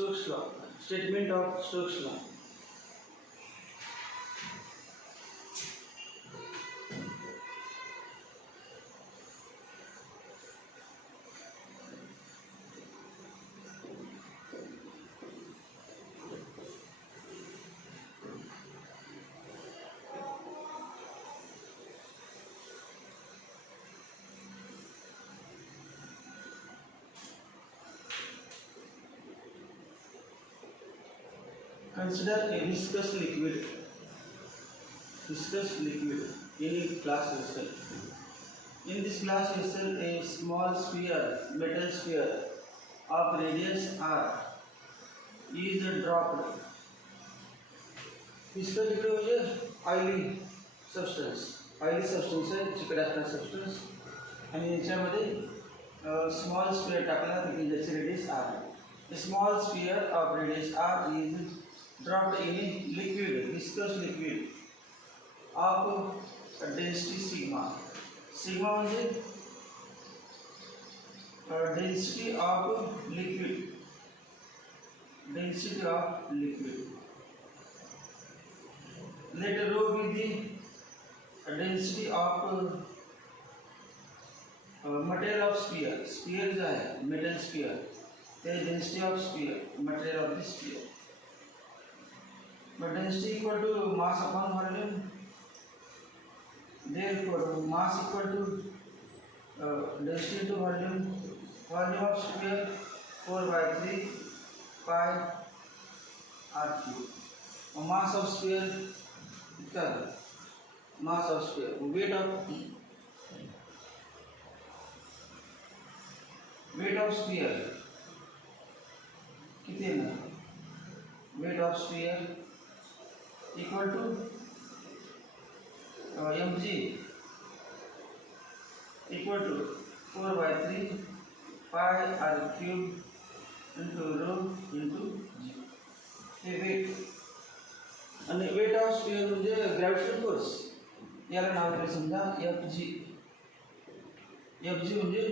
Stokes law, statement of Stokes law. Consider a viscous liquid in a glass vessel. In this glass vessel, a small metal sphere of radius r is dropped. Viscous liquid म्हणजे oily substance आहे, चिकट असणारा substance, आणि याच्यामध्ये small sphere टाकला तर ज्याची radius r आहे. A small sphere of radius r is dropped in a viscous liquid of density sigma. Sigma म्हणजे density of liquid. Let rho be the density of material of sphere. Sphere जो है metal sphere, the density of sphere, material of the sphere. But density equal to mass upon volume. Therefore, mass equal to density into volume. Volume of sphere 4/3 pi r cube. Mass of sphere equal mass of sphere. Weight of sphere कितने है? Weight of sphere equal to mg equal to 4/3 pi r cube into rho into g. हे weight आणि weight of sphere म्हणजे gravitational force, याला नाव दिले समजा fg. म्हणजे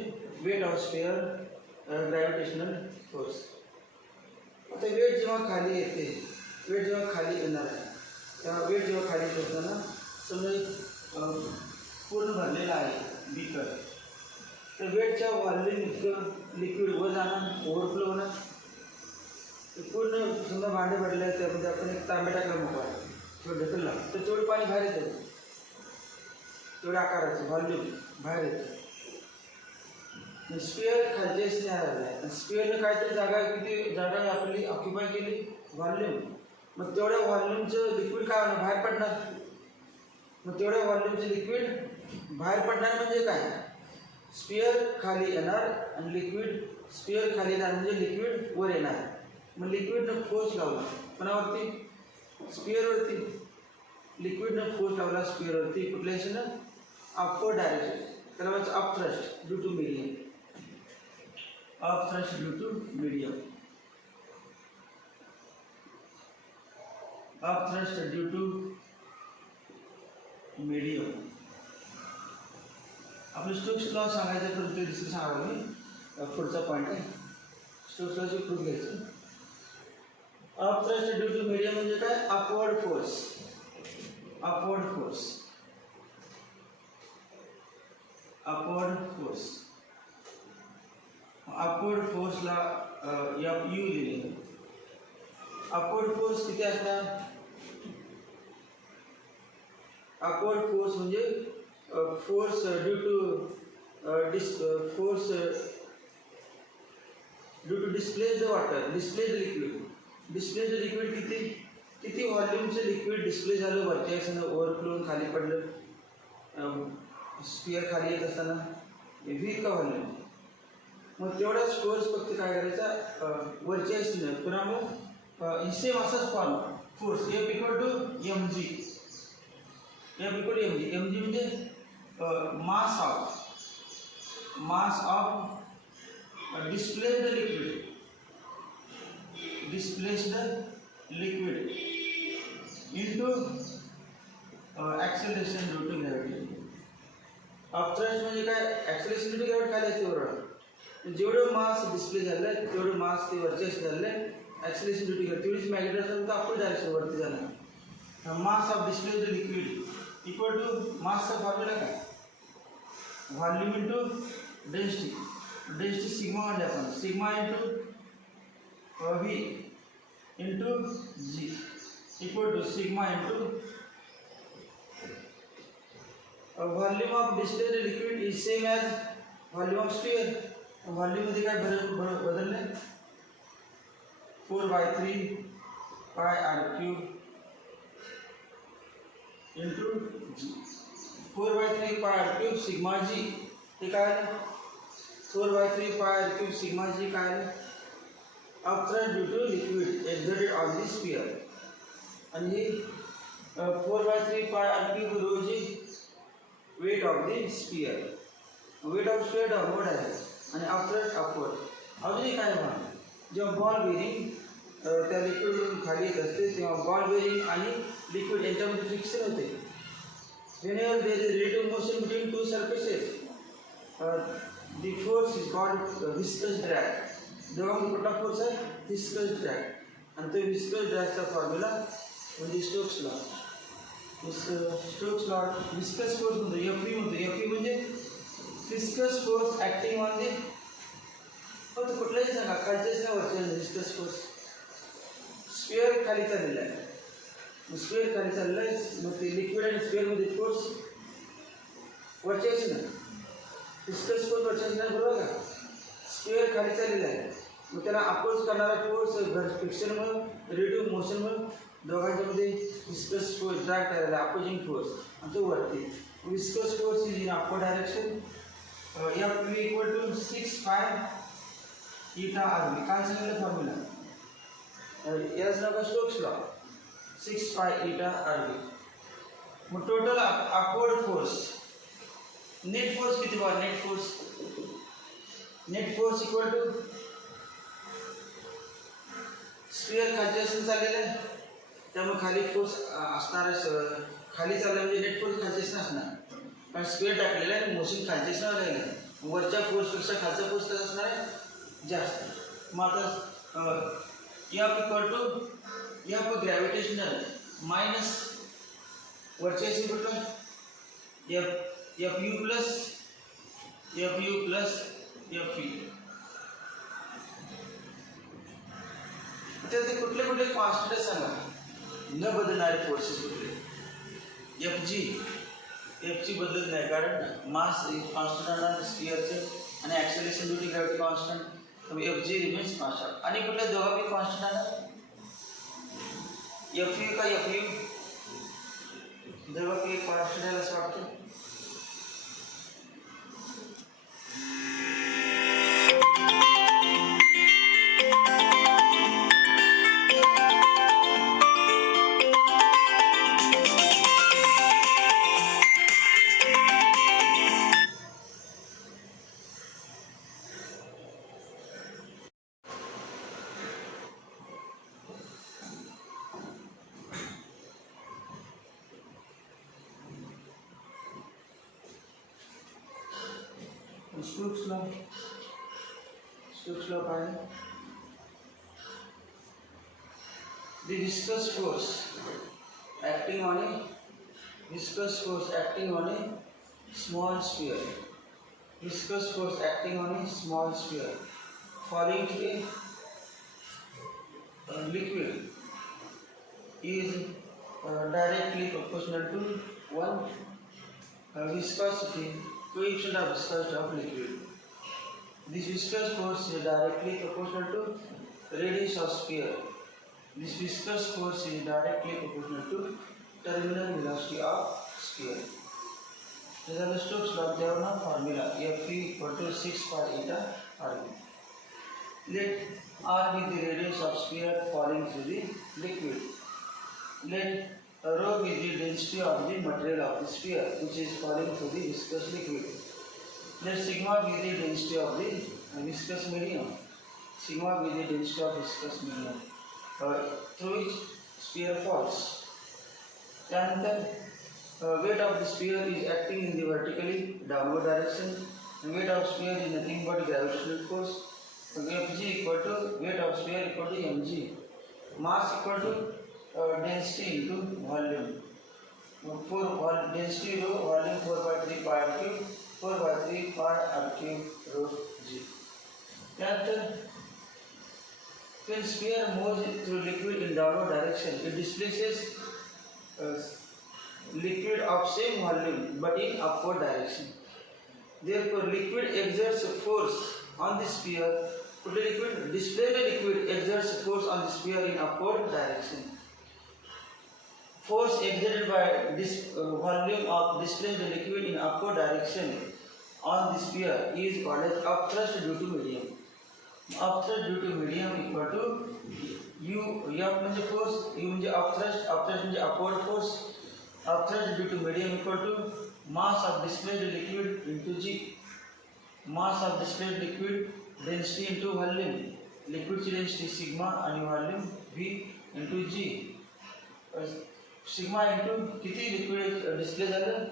weight of sphere gravitational force. आता weight जेव्हा खाली येते, वेट जेव्हा खाली येणार आहे तेव्हा वेट जेव्हा खाली येताना समजा पूर्ण भरलेला आहे बीकर, तर वेटच्या वॉल्यूम इतकं लिक्विड वर जाणार, ओव्हरफ्लो होणार. पूर्ण समजा भांडे भरले आहे त्यामध्ये आपण एक तांबे टाकला मोकळा तेवढं ढकलला तर तेवढं पाणी बाहेर येतं, तेवढ्या आकाराचं व्हॉल्यूम बाहेर येतं. स्पिअर खालच्या दिशेने आलेला आहे, स्पिअरने काहीतरी जागा आपली ऑक्युपाय केली व्हॉल्यूम, मग तेवढ्या व्हॉल्यूमचं लिक्विड काय होणार, बाहेर पडणार. मग तेवढ्या व्हॉल्यूमचं लिक्विड बाहेर पडणार म्हणजे काय, स्पिअर खाली येणार आणि लिक्विड, स्पिअर खाली येणार म्हणजे लिक्विड वर येणार. मग लिक्विडनं फोर्स लावला कोणावरती, स्पिअरवरती. लिक्विडनं फोर्स लावला स्पिअरवरती कुठल्या दिशेनं, अपवर्ड डायरेक्शन, त्याला म्हणजे upthrust due to medium. Upthrust due to medium. Upthrust due to medium. आपलं स्टोक्स लॉ सांगायचं तर ते दुसरं सांगावं मी, पुढचा पॉईंट आहे स्टोक्स लॉची प्रूफ घ्यायचं. अपथ्रस्ट ड्यू टू मीडियम म्हणजे काय, अपवर्ड फोर्स. अपवर्ड फोर्सला यू दिले. अपवर्ड फोर्स किती असणार, अपवर्ड फोर्स म्हणजे force due to displace the water, displace the liquid किती व्हॉल्यूमचं लिक्विड डिस्प्ले झालं वरच्या दिशेनं, ओव्हरफ्लो खाली पडलं, स्पिअर खाली येत असताना व्ही का व्हॉल्यूम. मग तेवढाच फोर्स फक्त काय करायचा वरच्या दिशेनं, पुन्हा मग सेम असाच form force F equal to mg. mg म्हणजे mass of displaced liquid into acceleration due to gravity. Upthrust म्हणजे काय, ॲक्सेलरेशन ड्यू टू ग्रॅव्हिटी खाली असते बरोबर. जेवढं मास डिस्प्ले झालं तेवढं मास ते वरच्या झालं ॲक्सिलेशन ड्युटी करते तेवढीच मॅग्नेट असेल तर अपवर्ड डायरेक्शन वरती जाणार. Mass of display of the liquid equal to मासचा फॉर्म्युला काय volume into density. Density sigma म्हणले आपण sigma into V into G equal to sigma into volume of display of the liquid is same as volume of sphere. व्हॉल्यूममध्ये काय बदलले 4/3 pi are cube into G. 4/3 pi are cube sigma G हे काय 4/3 pi are cube sigma G काय upthrust due to liquid exerted on the sphere. आणि ही 4/3 pi are cube rho g weight of the sphere. Weight of sphere downward आहे आणि upthrust upward. अजूनही काय म्हणा जेव्हा बॉल बेरिंग त्या लिक्विडवरून खाली येत असते तेव्हा बॉल बेरिंग आणि लिक्विड यांच्यामध्ये फ्रिक्शन होते. whenever there is relative motion between two surfaces the force is called viscous drag. जेव्हा कुठला फोर्स आहे viscous drag आणि तो viscous dragचा फॉर्म्युला म्हणजे Stokes law. Stokes law viscous force म्हणतो Fe म्हणतो. Fe म्हणजे viscous force acting on the फक्त कुठलाही सांगा खालचेच ना वरचे viscous force. स्फिअर खाली चाललेला आहे स्फिअर खाली चाललेला आहे मग ते लिक्विड आणि स्फिअरमध्ये फोर्स वरचेच ना विस्कस फोर्स वरचेच नाही बरोबर का. स्फिअर खाली चाललेला आहे मग त्याला अपोज करणारा फोर्स फ्रिक्शनमुळे रिलेटिव्ह मोशनमुळे दोघांच्यामध्ये विस्कस फोर्स ड्रॅग करायला अपोजिंग फोर्स आणि तो वरती. Viscous force is in upward direction. F equal to 6π eta RV. काय सांगितलं फॉर्म्युला याच नका स्टोक्स लॉ 6π eta RV. मग total upward force net force किती बघा net force equal to sphere खाली असून चाललेलं आहे त्यामुळे खाली फोर्स असणार आहे. खाली चाललं म्हणजे नेट फोर्स खालचेच नसणार कारण स्फिअर टाकलेला आहे मोशन खालचेच नाही राहिलं आहे. वरच्या फोर्सपेक्षा खालचा फोर्स तर असणार आहे जास्त. मग आता F equal to F gravitational minus वरच्या कुठलं Fu प्लस Fe. ते कुठले कुठले कॉन्स्टंट सांगा न बदलणारे फोर्सेस कुठले. Fg बदलत नाही कारण मास कॉन्स्टंट राहणार स्फिअरचे आणि acceleration due to gravity constant. Fg remains constant. आणि कुठल्या दोघांपैकी कॉन्स्टंट आहे Fu का Fu दोघांपैकी कॉन्स्टंट आहे असं वाटतं. Stokes law काय the viscous force acting on a small sphere. Viscous force acting on a small sphere falling to a liquid is directly proportional to one viscosity coefficient of viscosity of liquid. This viscous force is directly proportional to radius of sphere. This viscous force is directly proportional to terminal velocity of sphere. This is the Stokes law formula F equal to 6π eta RV. Let R be the radius of sphere falling through the liquid. Let rho be the density of the material of the sphere which is falling through the viscous liquid. Let sigma be the density of the viscous medium. Sigma be the density of viscous medium through which sphere falls. Then weight of the sphere is acting in the vertically downward direction. The weight of sphere is nothing but gravitational force. Fg equal to weight of sphere equal to mg, mass equal to density into volume. For density rho, volume 4/3 pi r cube, 4/3 pi r cube rho g. Then when sphere moves through liquid in downward direction, it displaces liquid of same volume but in upward direction. Therefore, liquid exerts force on the sphere. To the liquid, display the liquid exerts force on the sphere in upward direction. Force exerted by this volume of displaying the liquid in upward direction on the sphere is called as upthrust due to medium. Upthrust due to medium equal to U. F म्हणजे force, U म्हणजे upthrust, upthrust म्हणजे upward force. Upthrust due to medium equal to mass of displayed liquid into G. Mass of displayed liquid density into volume. Liquid density sigma आणि volume V into G. Sigma into किती liquid display झालं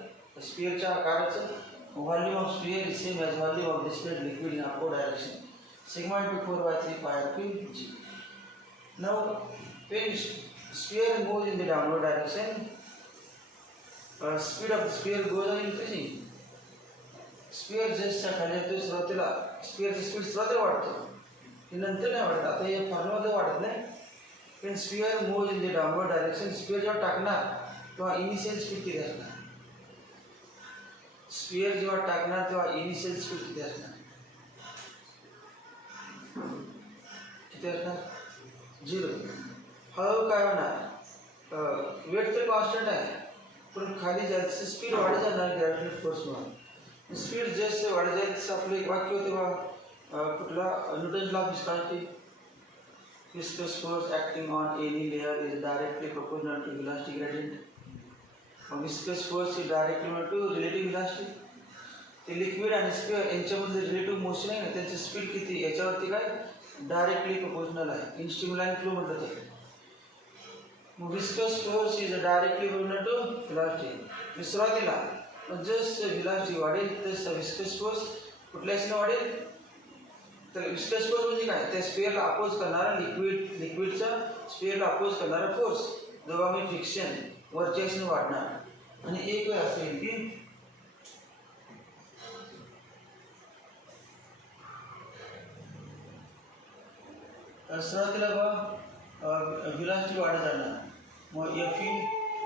स्फिअरच्या आकाराचं volume of sphere is same as volume of displaced liquid in upward direction sigma into 4/3 pi r cube g. Now when sphere moves in the downward direction, speed of the sphere goes on increasing. Sphere जसच्या खाली येतो सुरुवातीला स्फिअरची स्पीड सुरुवातीला वाढतो ती नंतर नाही वाढत. आता हे फॉर्म्युला वाढत नाही. When sphere moves in the downward direction, sphere जेव्हा टाकणार तेव्हा इनिशियल स्पीड किती असणार? स्फिअर जेव्हा टाकणार तेव्हा इनिशियल स्पीड किती असणार? किती असणार? 0. हळूहळू काय होणार? वेट तर कॉन्स्टंट आहे पण खाली जायचं स्पीड वाढत जाणार ग्रॅव्हिटेशनल फोर्समुळे. स्पीड जसं वाढत जाईल तसं आपलं एक वाक्य होते बा कुठला Newton's law of viscosity. Viscous force acting on any layer is directly proportional to velocity gradient. Viscous force is directly proportional to relative velocity. ते लिक्विड आणि स्फिअर यांच्यामध्ये रिलेटिव्ह मोशन आहे ना त्यांची स्पीड किती याच्यावरती काय डायरेक्टली प्रोपोर्शनल आहे. इन स्टिम्युलाइन फ्लो म्हटलं तर मग viscous force is directly proportional to velocity. सुरुवातीला जसं वेलोसिटी वाढेल तसं विस्कस फोर्स कुठल्याच न वाढेल. तर विस्कस फोर्स म्हणजे काय? त्या स्फिअरला अपोज करणारा लिक्विडचा स्फिअरला अपोज करणारा फोर्स दोघांमध्ये फ्रिक्शन वरच्या दिशेने वाढणार. आणि एक वेळ असेल की सुरुवातीला बघा व्हेलॉसिटी वाढत जाणार मग एफ यू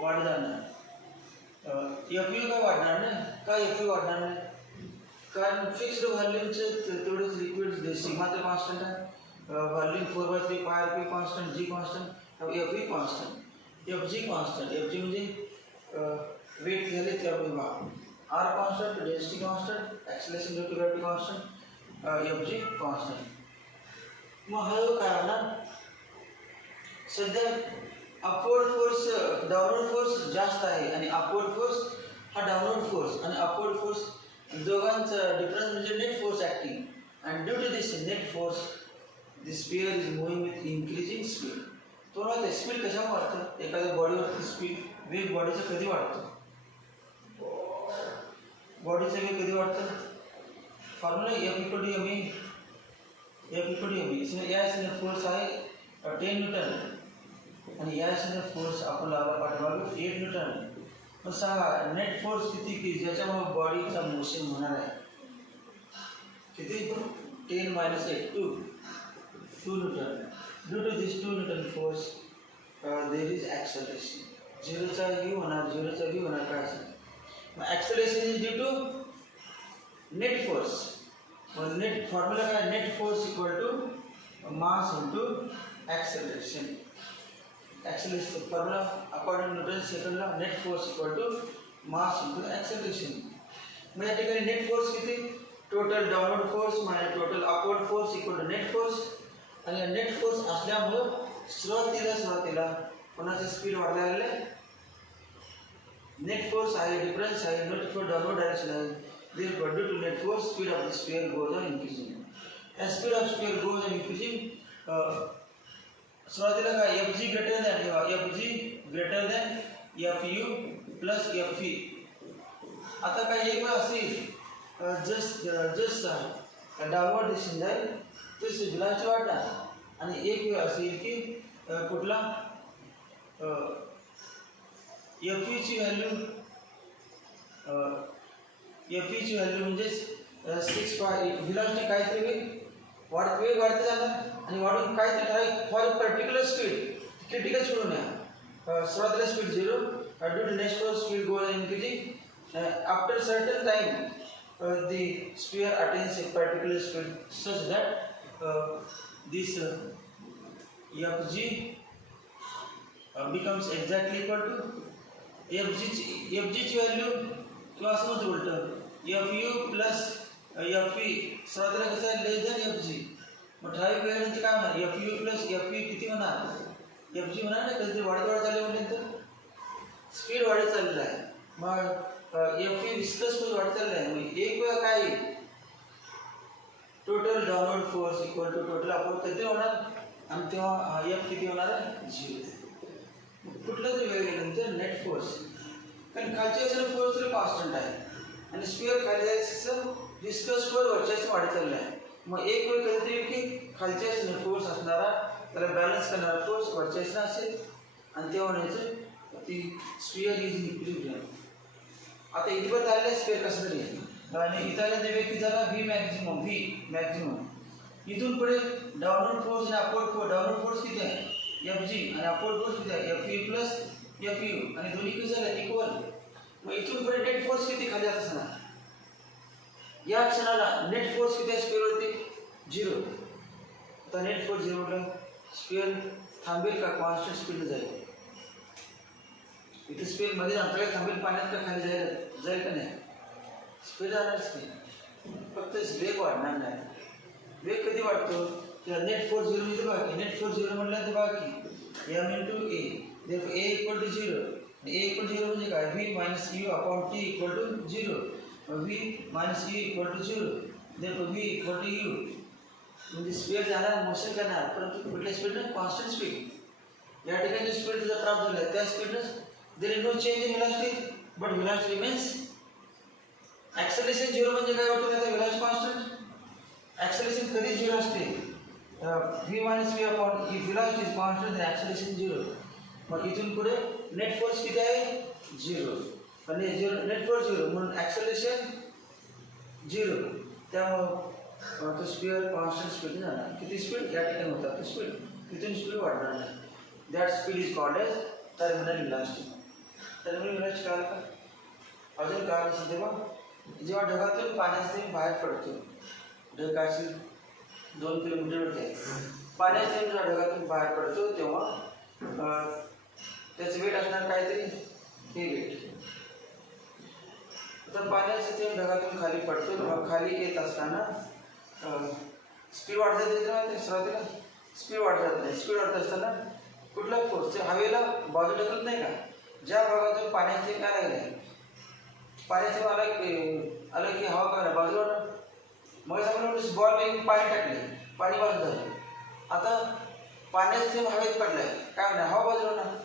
वाढत जाणार. एफ यू काय वाढणार नाही? का एफ यू वाढणार नाही? कारण फिक्स्ड व्हॉल्यूमचं तेवढंच लिक्विड सिग्मा तर कॉन्स्टंट आहे. Volume 4/3 pi r cube constant G constant F E constant F G constant. F G म्हणजे वेट झाले त्यामुळे भाग R constant density constant acceleration due to gravity constant F G constant. मग हळूहळू काय होणार? सध्या अपवर्ड फोर्स डाऊनवर्ड फोर्स जास्त आहे आणि अपवर्ड फोर्स हा डाऊनवर्ड फोर्स आणि अपवर्ड फोर्स दोघांचा डिफरन्स म्हणजे net force acting. And due to this net force the sphere is moving with increasing speed. तुम्हाला ते स्पीड कशामुळे वाढतं? एखाद्या बॉडीवरती स्पीड वेग बॉडीचं कधी वाढतं? बॉडीचं वेग कधी वाढतं? Formula F equal to M E. F equal to M E. इसमें या इसमें फोर्स आहे 10 न्यूटन आणि या इसमें फोर्स आपण लावला पाठवालो 8 न्यूटन. मग सांगा नेट फोर्स किती की ज्याच्यामुळे बॉडीचा मोशन होणार आहे किती? 10 - 8 2 newton. Due to this 2 newton force there is acceleration. 0चा व्ही होणार 0चा व्ही होणार काय असेल? मग acceleration is due to net force. मग नेट फॉर्म्युला काय? Net force equal to mass into acceleration. Acceleration formula according to Newton's second law, net force equal to mass into acceleration. मग या ठिकाणी नेट फोर्स किती? Total downward force minus total upward force equal to net force. आणि net force असल्यामुळं सुरुवातीला कोणाची speed वाढायला लागले? नेट फोर्स आहे डिफरन्स आहे नेट फोर्स डाऊनवर्ड डायरेक्शन आहे. Therefore, due to net force, speed of the sphere goes on increasing. As speed of sphere goes on increasing, सुरुवातीला काय F G greater than F G greater than F U plus F E. आता काय एक वेळ असेल just downward दिशेने जाईल ते व्हेलॉसिटी वाढणार आणि एक वेळ असे येईल की कुठला एफ ची व्हॅल्यू म्हणजे 6 व्हेलॉसिटी काहीतरी वेग वाढते जाणार आणि वाढून काहीतरी ठराविक for particular speed critical speed होणार सुरुवातीला speed 0 due to next speed goal increasing after certain time the sphere attains a particular speed such that this fg becomes exactly equal to fg ची व्हॅल्यू किंवा असं म्हणतो उलट fu प्लस fe सुरुवातीला कसं आहे लेस दॅन fg मग ठराविक वेळेनंतर काय होणार fu प्लस fe किती होणार fg होणार ना कधीतरी वाढत चालली म्हटल्यानंतर स्पीड वाढत चाललेलं आहे मग fe विस्कस स्पीड वाढत चाललं आहे मग एक वेळ काय total downward force equal to total upward किती होणार आणि तेव्हा f किती होणार आहे 0 कुठलं तरी वेळ गेल्यानंतर नेट फोर्स कारण खालच्या असलेला फोर्स तरी कॉन्स्टंट आहे आणि स्फिअर खाली जायचं विस्कस फोर्स वरच्या वाढत चाललं आहे मग एक वेळ कधीतरी की खालच्या असलेला फोर्स असणारा त्याला बॅलन्स करणारा फोर्स वरच्या असेल आणि तेव्हा म्हणायचं ती स्फिअर इज इन इक्विलिब्रियम आता इथपर्यंत आलेलं स्फिअर कसं तरी आणि इथं आल्या व्यक्ती झाला व्ही मॅक्झिमम इथून पुढे डाउनवर्ड फोर्स आणि अपवर्ड फोर्स डाउनवर्ड फोर्स किती आहे एफ जी आणि अपवर्ड फोर्स किती आहे F E plus F you आणि दोन्ही किती झाले इक्वल मग इथून पुढे नेट फोर्स किती खाली जात असणार या क्षणाला नेट फोर्स किती आहे स्फिअरवरती 0 आता नेट फोर्स 0 म्हटलं स्फिअर थांबेल का कॉन्स्टंट स्पीडने जाईल इथे स्पीड मध्ये अंतराळात थांबेल पाण्यात का खाली जाईल का नाही स्पीड जाणारच नाही फक्त वेग वाढणार नाही वेग कधी वाढतो तर नेट फोर्स 0 म्हणजे बघा की नेट फोर्स 0 म्हटलं तर बघा की m into a therefore a equal to 0 a equal to 0 म्हणजे काय v minus u upon t equal to 0 v minus u equal to 0 therefore v equal to u म्हणजे स्पीड जाणार मोशन करणार परंतु कुठल्या स्पीडने कॉन्स्टंट स्पीड या ठिकाणी स्पीड जर प्राप्त झालं त्या स्पीडने there is no change in velocity but velocity remains acceleration 0 म्हणजे काय होतं त्याचा velocity constant acceleration कधी 0 असते v minus v upon if velocity is constant then acceleration 0 मग इथून पुढे नेट फोर्स किती आहे 0 आणि नेट फोर्स 0 म्हणून acceleration 0 त्यामुळे तो स्फिअर कॉन्स्टंट स्पीड जाणार किती स्पीड या ठिकाणी होता तो स्पीड तिथून स्पीड वाढणार नाही that speed is called as terminal velocity terminal velocity काय का अजून काय असेल तेव्हा जेव्हा ढगातून पाण्याचा थेंब बाहेर पडतो ढग अशी 2 किलोमीटरवरती आहे पाण्याचा थेंब जेव्हा ढगातून बाहेर पडतो तेव्हा त्याचं वेट असणार काहीतरी हे वेट तर पाण्याचा थेंब ढगातून खाली पडतो तेव्हा खाली येत असताना स्पीड वाढत जाते सुरुवातीला स्पीड वाढत नाही स्पीड वाढत असताना कुठला फोर्स हवेला बाजू ढकलत नाही का ज्या भागातून पाण्याचे काय लागले पाण्याचे आलं की हवा काय बाजूला मग आपण बॉल घेऊन पाणी टाकले पाणी बाजू झालं आता पाण्याचे थेंब हवेत पडलाय काय म्हणणार हवा बाजूला ना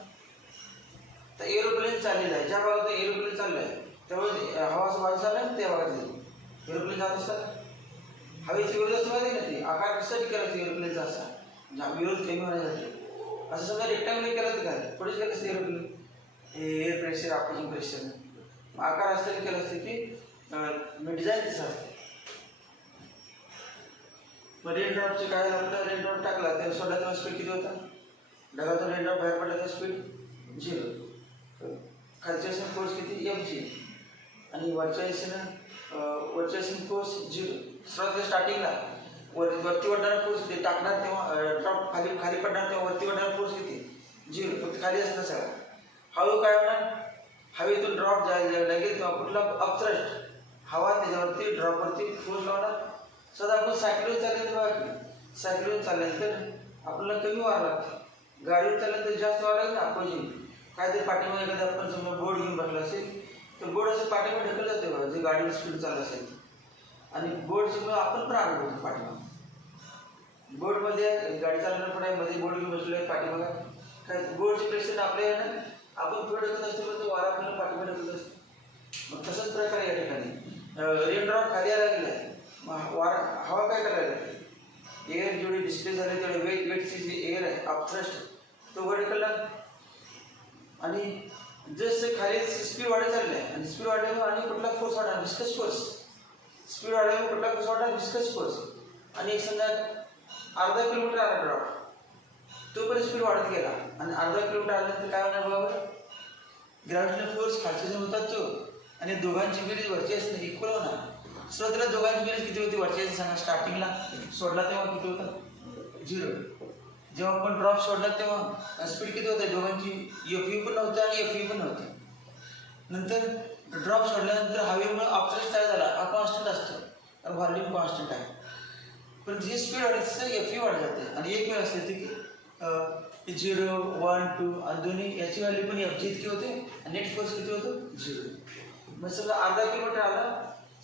तर एरोप्लेन चाललेलं आहे ज्या भागात एरोप्लेन चाललं आहे त्यामुळे हवाचा बाजू चालला आहे त्या भागात एरोप्लेन जात असतात हवेची विरोध असतो माहिती ना ती आकार कशासाठी केला असतो एरोप्लेनचा असा विरोध कमी होण्यासाठी असं समजा रेक्टँगल केलं तर काय थोडीच केलं असते aeroplane air pressure opposing pressure आकार असताना केलं असते की डिझाईन तसं असते मग रेन ड्रॉपचे काय आपलं रेन ड्रॉप टाकला त्या सोडला तेव्हा स्पीड किती होता ढगातून रेन ड्रॉप बाहेर पडला तर स्पीड 0 खालच्या असेल फोर्स किती एफ जी आणि वरच्या असेल फोर्स 0 सुरुवातीला स्टार्टिंगला वरती वाढणारा फोर्स किती टाकणार तेव्हा ड्रॉप खाली पडणार तेव्हा वरती वाढणारा फोर्स किती 0 फक्त खाली असणार सगळा हळू काय होणार हवेतून ड्रॉप लागेल तेव्हा कुठला अपथ्रस्ट हवा त्याच्यावरती ड्रॉपवरती फोर्स लावणार सध्या आपण सायकलवर चालल्यानंतर सायकलवर चालल्यानंतर आपल्याला कमी वार लागतं गाडीवर चालल्यानंतर जास्त वार लागेल ना अपोजिंग काहीतरी पाठीमागे एखादा आपण समजा बोर्ड घेऊन बसला असेल तर बोर्ड असं पाठीमागे ढकललं जाते बघा जे गाडीवर स्पीड चाललं असेल आणि बोर्डचं आपण पण आग बोलतो पाठीमागे बोर्डमध्ये गाडी चालवणार पण आहे मध्ये बोर्ड घेऊन बसलो आहे पाठीमागा काय बोर्डची प्रेशर आपल्या आहे ना आपण पुढे ढकलत असतो तर वारा आपल्याला पाठीमागे ढकलत असतो मग तसंच प्रकारे या ठिकाणी रेन ड्रॉप खाली यायला लागला आहे वारा हवा काय करायला लागली एअर जेवढे डिस्प्ले झाले तेवढे वेटची जी एअर आहे अपथ्रस्ट तो वर ढकलला आणि जसं खाली स्पीड वाढत चालली आहे आणि स्पीड वाढल्यावर आणि कुठला फोर्स वाढणार विस्कस फोर्स स्पीड वाढल्यावर कुठला फोर्स वाढणार विस्कस फोर्स आणि एक समजा अर्धा किलोमीटर आला ड्रॉप तो पण स्पीड वाढत गेला आणि अर्धा किलोमीटर आल्यानंतर काय होणार बाबा ग्रॅव्हिटेशनल फोर्स खालचे जे होतात तो आणि दोघांची बेरीज वरची असते इक्वल होणार सुरुवातीला दोघांची बेरीज किती होती वरची असते सांगा स्टार्टिंगला सोडला तेव्हा किती होता 0 जेव्हा आपण ड्रॉप सोडला तेव्हा स्पीड किती होते दोघांची एफ यू पण नव्हतं आणि एफ यू पण नव्हतं नंतर ड्रॉप सोडल्यानंतर हवेमुळे अपथ्रस्ट तयार झाला हा कॉन्स्टंट असतो कारण व्हॉल्यूम कॉन्स्टंट आहे पण जी स्पीड वाढते तसं एफ यू वाढत जाते आणि एक वेळ असते की 0, 1, 2 आणि दोन्ही याची व्हॅल्यू पण एफ जी इतकी होते आणि नेट फोर्स किती होतं 0 मग समजा अर्धा किलोमीटर आला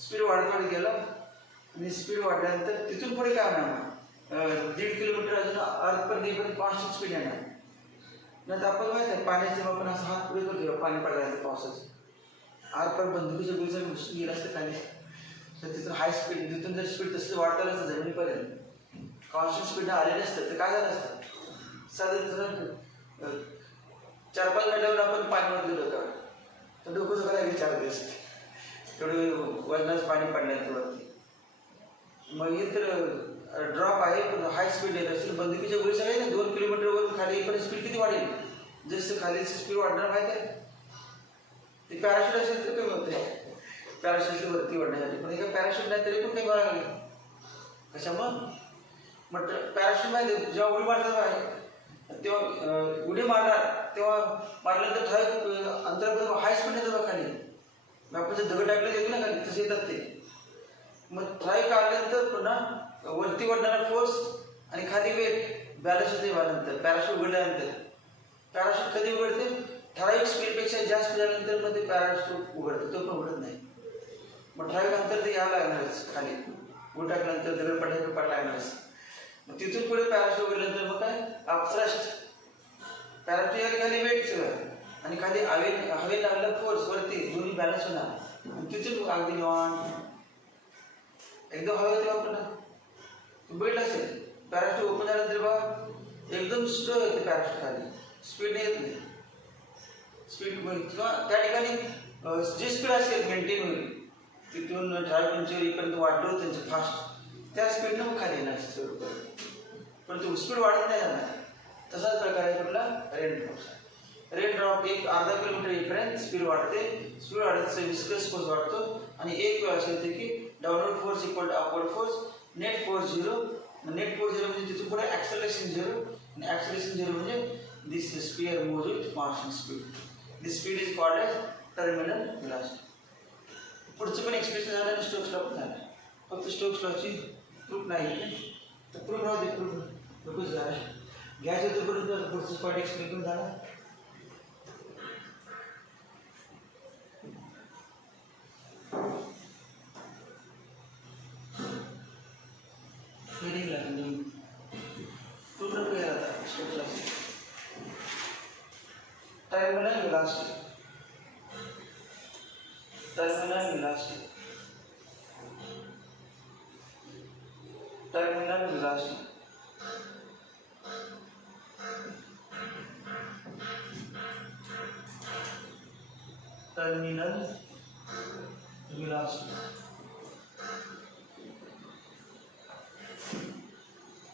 स्पीड वाढत गेला आणि स्पीड वाढल्यानंतर तिथून पुढे काय होणार 1.5 किलोमीटर अजून अर्थपर्यंत येईपर्यंत कॉन्स्टंट स्पीड येणार नंतर आपण माहिती आहे पाण्याचे जेव्हा आपण असं हात पुढे करतो पाणी पडल्यानंतर पावसाचं आरपर्यंत बंदुकीच्या गोळीचं घुसून गेलं असतं खाली तर तिथून हाय स्पीड तिथून जर स्पीड तसं वाढता असतं जमिनीपर्यंत कॉन्स्टंट स्पीडनं आले नसतं तर काय झालं असतं साधारण 4-5 मिनिटावर आपण पाणीवर गेलो तर डोकं सगळं लागेल 4 दिवस तेवढं वजनाचं पाणी पडल्यानंतर वरती मग हे तर ड्रॉप आहे पण हाय स्पीड येत असेल बंदुकीच्या गोळी सगळे ना 2 किलोमीटरवर खाली पण स्पीड किती वाढेल जसं खाली स्पीड वाढणार माहिती आहे ते पॅराशूट असेल तर कमी होते पॅराशूट वरती वाढण्यासाठी पण एका पॅराशूट नाही तरी पण काही बघायला लागेल कशामुळं मग पॅराशूट माहिती आहे जेव्हा उडी मारतात आहे तेव्हा उडी मारणार तेव्हा मारल्यानंतर ठराविक अंतरापर्यंत हाय स्पीड येतं बघा खाली आपण जर दगड टाकले येतो ना खाली तसे येतात ते मग ठराविक आल्यानंतर पुन्हा वरती वाढणारा फोर्स आणि खाली वेट बॅलन्स होते नंतर पॅराशूट उघडल्यानंतर पॅराशूट कधी उघडते ठराविक स्पीडपेक्षा जास्त झाल्यानंतर मग ते पॅराशूट उघडते तो पण उघडत नाही मग ठराविक अंतर ते यावं लागणारच खाली उडी टाकल्यानंतर दगड पडल्यानंतर पड लागणारच मग तिथून पुढे पॅराशूट उघडल्यानंतर मग काय अपथ्रस्ट पॅराशूट यायला खाली वेट सगळं आणि खाली हवेत लागलेला फोर्स वरती दोन्ही बॅलन्स होणार आणि तिथून अगदी निवांत एकदम हवे तेव्हा आपण बघितलं असेल पॅराशूट ओपन झाल्यानंतर बघा एकदम स्लो येते पॅराशूट खाली स्पीड येत नाही स्पीड किंवा त्या ठिकाणी जी स्पीड असेल मेंटेन होईल तिथून ठराविक उंचीवरपर्यंत वाढलो त्यांचं फास्ट त्या स्पीडनं मग खाली येणार परंतु स्पीड वाढत नाही जाणार तसाच प्रकार आहे कुठला रेन ड्रॉप रेन ड्रॉप एक अर्धा किलोमीटर येईपर्यंत स्पीड वाढते स्पीड वाढत विस्कस फोर्स वाढतो आणि एक वेळ असे होते की downward force equal to upward force net force 0 net force 0 म्हणजे तिथून पुढे ॲक्सेलरेशन 0 आणि ॲक्सेलरेशन 0 म्हणजे this sphere moves with constant speed this speed is called as terminal velocity पुढचं पण एक्सप्रेशन झालं आणि स्टोक्स लॉ पण झालं फक्त स्टोक्स लॉची प्रूफ नाही तर प्रूफ राहू दे प्रूफ नकोच झालं घ्यायचं तोपर्यंत पुढचं पॉईंट एक्सप्लेन करून झाला हेडिंग लागली प्रूफ नको यायला आता Stokes law terminal velocity terminal velocity terminal velocity terminal velocity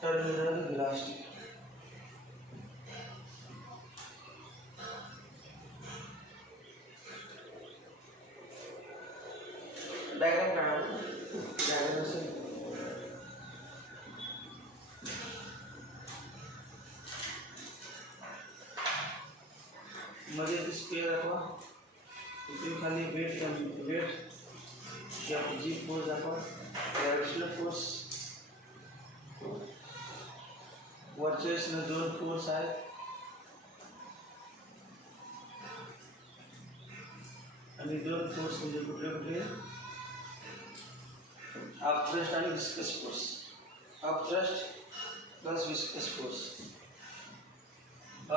terminal velocity diagram काढा डायग्राम असेल मध्ये स्क्वेअर दाखवा इथून खाली वेट या जी फोर्स दाखवा ग्रॅव्हिटेशनल फोर्स वरच्या वेळेस 2 फोर्स आहेत आणि 2 फोर्स म्हणजे कुठले upthrust and viscous force upthrust plus viscous force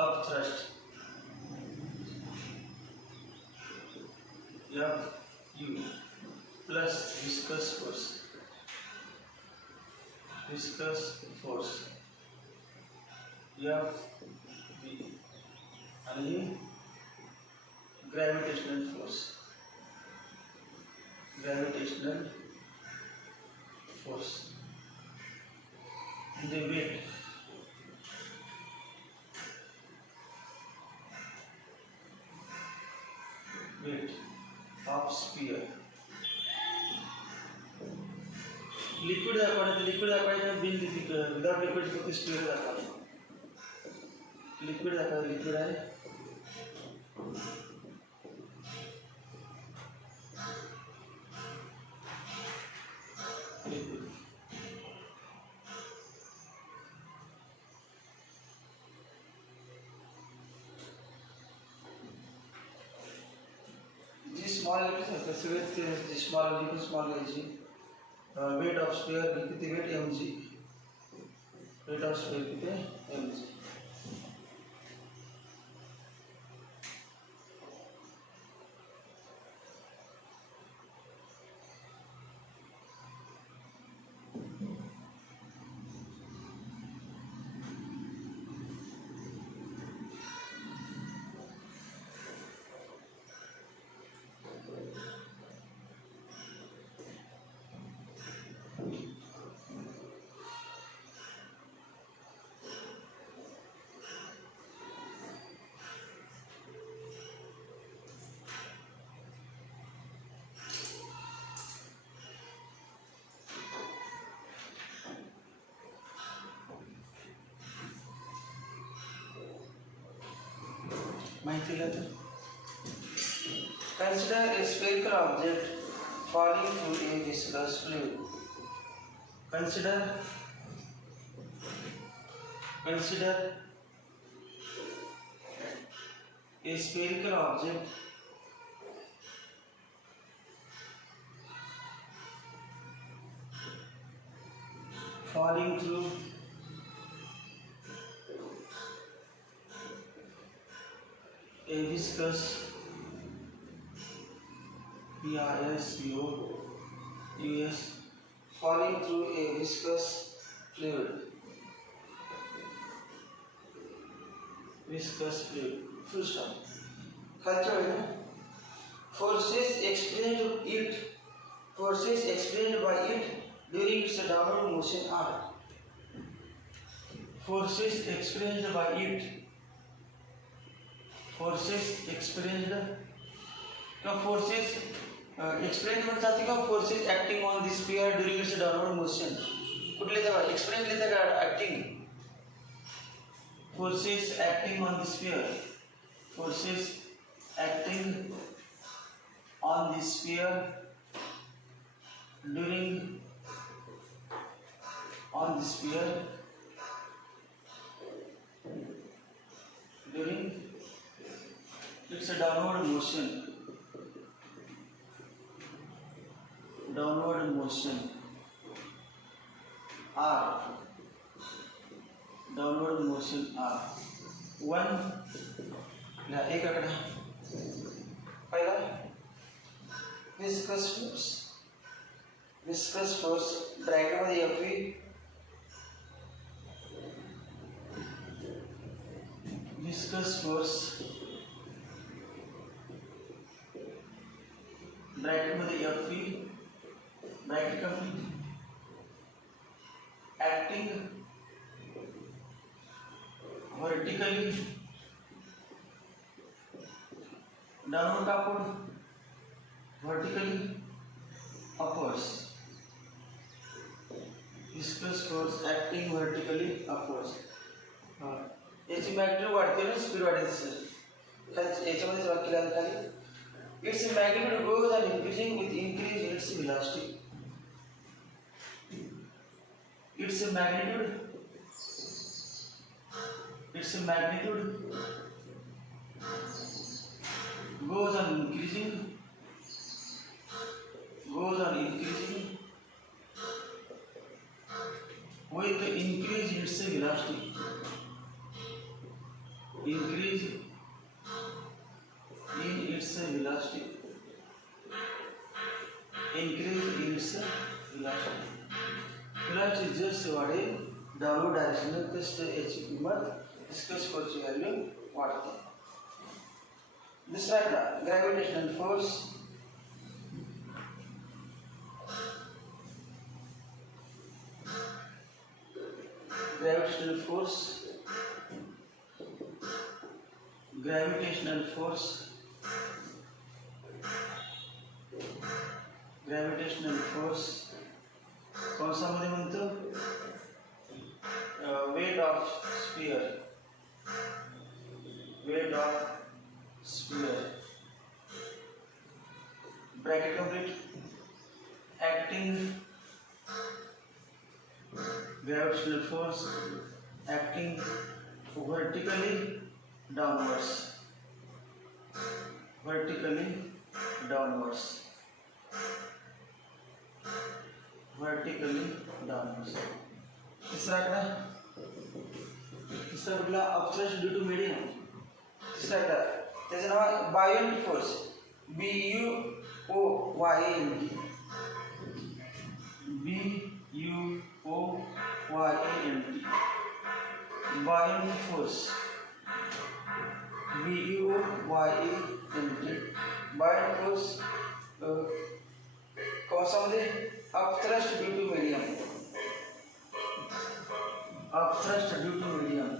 upthrust F U plus viscous force viscous force F V आणि gravitational force the weight of sphere liquid दाखवायचं बिन विदाउट लिक्विड फक्त स्पियर दाखवायचं लिक्विड दाखवायचं लिक्विड आहे स्मॉल सगळ्यात small घ्यायची weight of sphere किती weight mg weight of sphere किती mg Consider a spherical object falling through a viscous fluid. Consider a spherical object falling through a viscous VISCOUS falling through a viscous fluid full stop खालच्या वेळेला forces experienced by it during its downward motion are forces experienced म्हणजे जाते का forces acting on the sphere during its downward motion कुठले तेव्हा एक्सपिरियन्स लिहिते का acting forces acting on the sphere during its downward motion R one एक आकडा पहिला viscous force डायग्राम मध्ये FV viscous force ब्रॅकेट मध्ये FV bracket complete acting vertically downward upward vertically upwards viscous force acting vertically upwards याची मॅग्निट्यूड वाढते ना स्पीड वाढते सर याच्यामध्ये वाक्य लिहायला खाली its magnitude goes on increasing with increase in its velocity its magnitude goes on increasing with the increase in its velocity सर्क्युलरची just वाढेल डाऊनवर्ड डायरेक्शन तसं याची किंमत डिस्कस फोर्सची व्हॅल्यू वाढते. दुसरा gravitational force. Gravitational force. Gravitational force. Gravitational force. कौन सा मध्ये म्हणतो? Weight of sphere. Weight of sphere. Bracket complete. Acting. Gravitational force acting vertically downwards. Vertically downwards. Vertically downwards. तीसरा क्या? तीसरा कुठला? upthrust due to medium. तीसरा क्या? त्याचं नाव आहे buoyant force. BUOYANT. BUOYANT. Buoyant force. BUOYANT. Buoyant force कौन सा मध्ये? upthrust due to medium. Upthrust due to medium.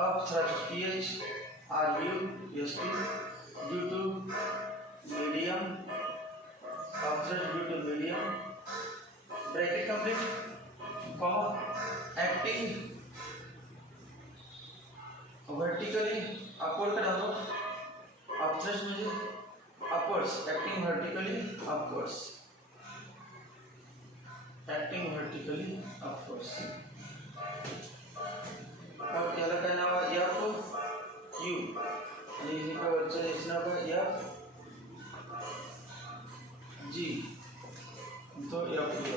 Upthrust PHRUST due to medium. Upthrust due to medium. Bracket complete. Comma. Acting vertically upward का downward. Upthrust म्हणजे upwards. Acting vertically upwards. Acting vertically upwards. अब याला काय नाव आहे? F U आणि हे काय वरचं याचं नाव काय? F G. तो F U.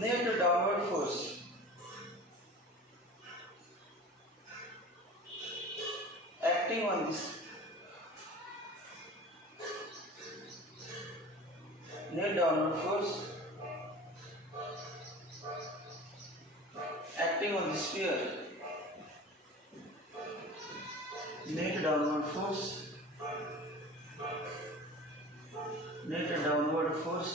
Net downward force. Acting on this. Net downward force acting on the sphere. Net downward force. Net downward force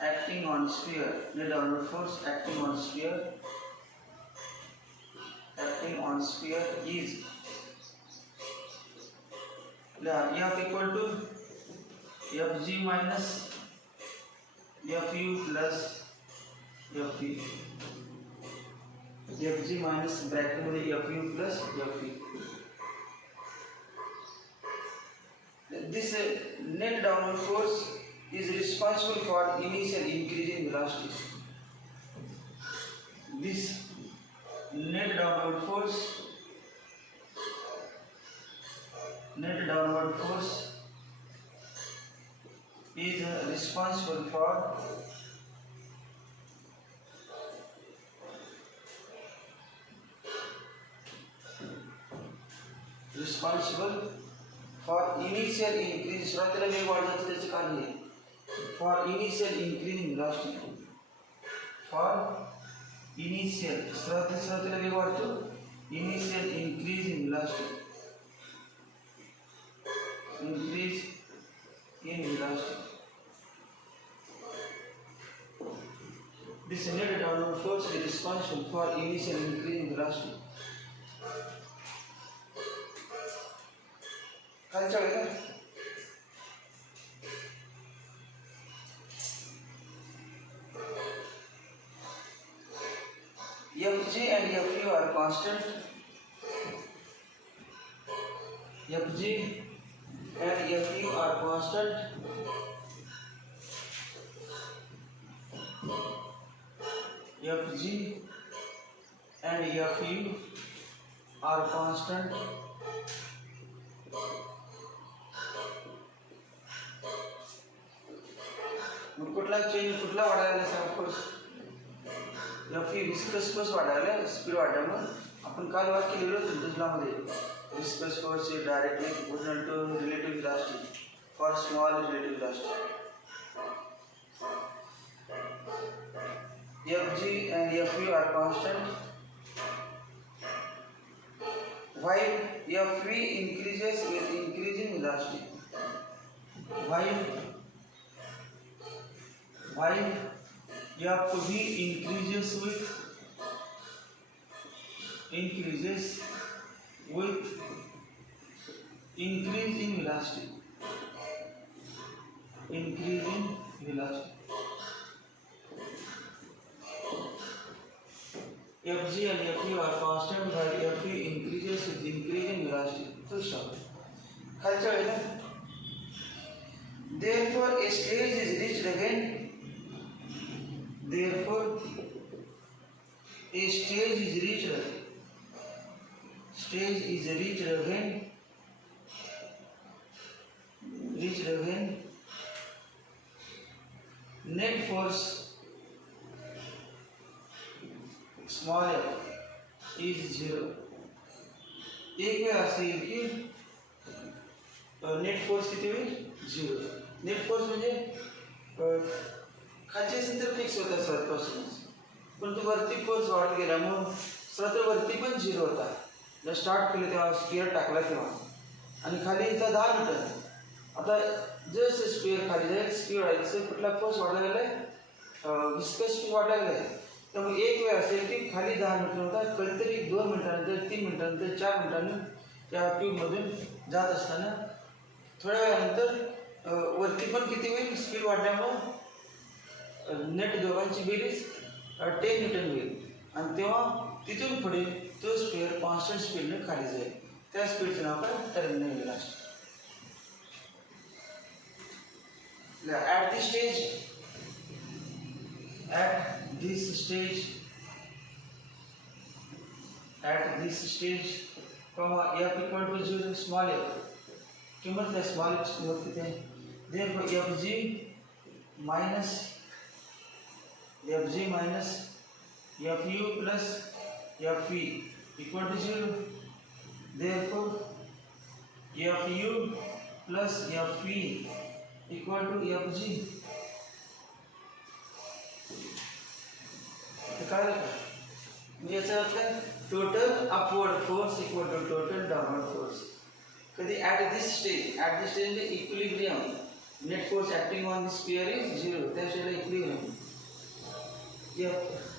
acting on sphere. Net downward force acting on sphere. Acting on sphere is F equal to Fg minus Fu plus Fe. Fg minus bracket मध्ये Fu plus Fe. This net downward force is responsible for initial increase in velocity. This net downward force is responsible for initial increase. सुरुवातीला वेग वाढण्याचं त्याचे कारण आहे. For initial increase in velocity. For initial सुरुवातीला वेग वाढतो. Initial increase in velocity. Increase in velocity. This net downward force is responsible for initial increase in velocity. खाली चढ़ेगा. Fg and Fu are constant. Fg and Fu are constant. Fg and Fu are constant. कुठला change वाढायला of course Fu viscous force वाढायला speed वाढल्यामुळे आपण काल वाक्य लिहिलं होतं दुसऱ्यामध्ये, viscous force is directly proportional to relative velocity for small relative velocity. Fg and Fu are constant while Fv increases with increasing velocity. While Fv increases with increasing velocity. Fg and Fu are constant while Fv increases with increasing velocity. तो शब्द खालच्या वेळेला therefore a stage is reached again. Therefore a stage is reached again. Net force small f is 0. एक वेळ असे येईल की net force किती होईल 0. नेट फोर्स म्हणजे खालचे असेल तर फिक्स होता सर्वात, पण तो वरती फोर्स वाढत गेल्यामुळे सर्वात वरती पण 0 होता. जेव्हा स्टार्ट केलं तेव्हा स्पिअर टाकला तेव्हा, आणि खाली इथं 10 मीटर. आता जसं स्पिअर खाली जाईल स्पीड वाढायचं, कुठला फोर्स वाढला गेलाय, विस्कस स्पीड वाढला गेलाय. त्यामुळे एक वेळ असेल की खाली 10 मीटर होता, कधीतरी 2 मिनिटानंतर 3 मिनिटानंतर 4 मिनिटांनी त्या ट्यूबमधून जात असताना थोड्या वेळानंतर वरती पण किती होईल, स्पीड वाढल्यामुळं नेट दोघांची बेरीज 10 न्यूटन होईल, आणि तेव्हा तिथून पुढे तो स्पिअर कॉन्स्टंट स्पीडने खाली जाईल. त्या स्पीडचं नाव काय, terminal velocity. At this stage, comma f equal to 0, small f किंमत है, स्मॉल f किंमत किती आहे. therefore fg minus fu plus fv equal to 0. therefore fu plus fv equal to fg. काय म्हणजे याचा अर्थ काय, total upward force equal to total downward force. कधी ॲट दिस स्टेज म्हणजे equilibrium, net force acting on this sphere is 0, त्या स्टेजला equilibrium.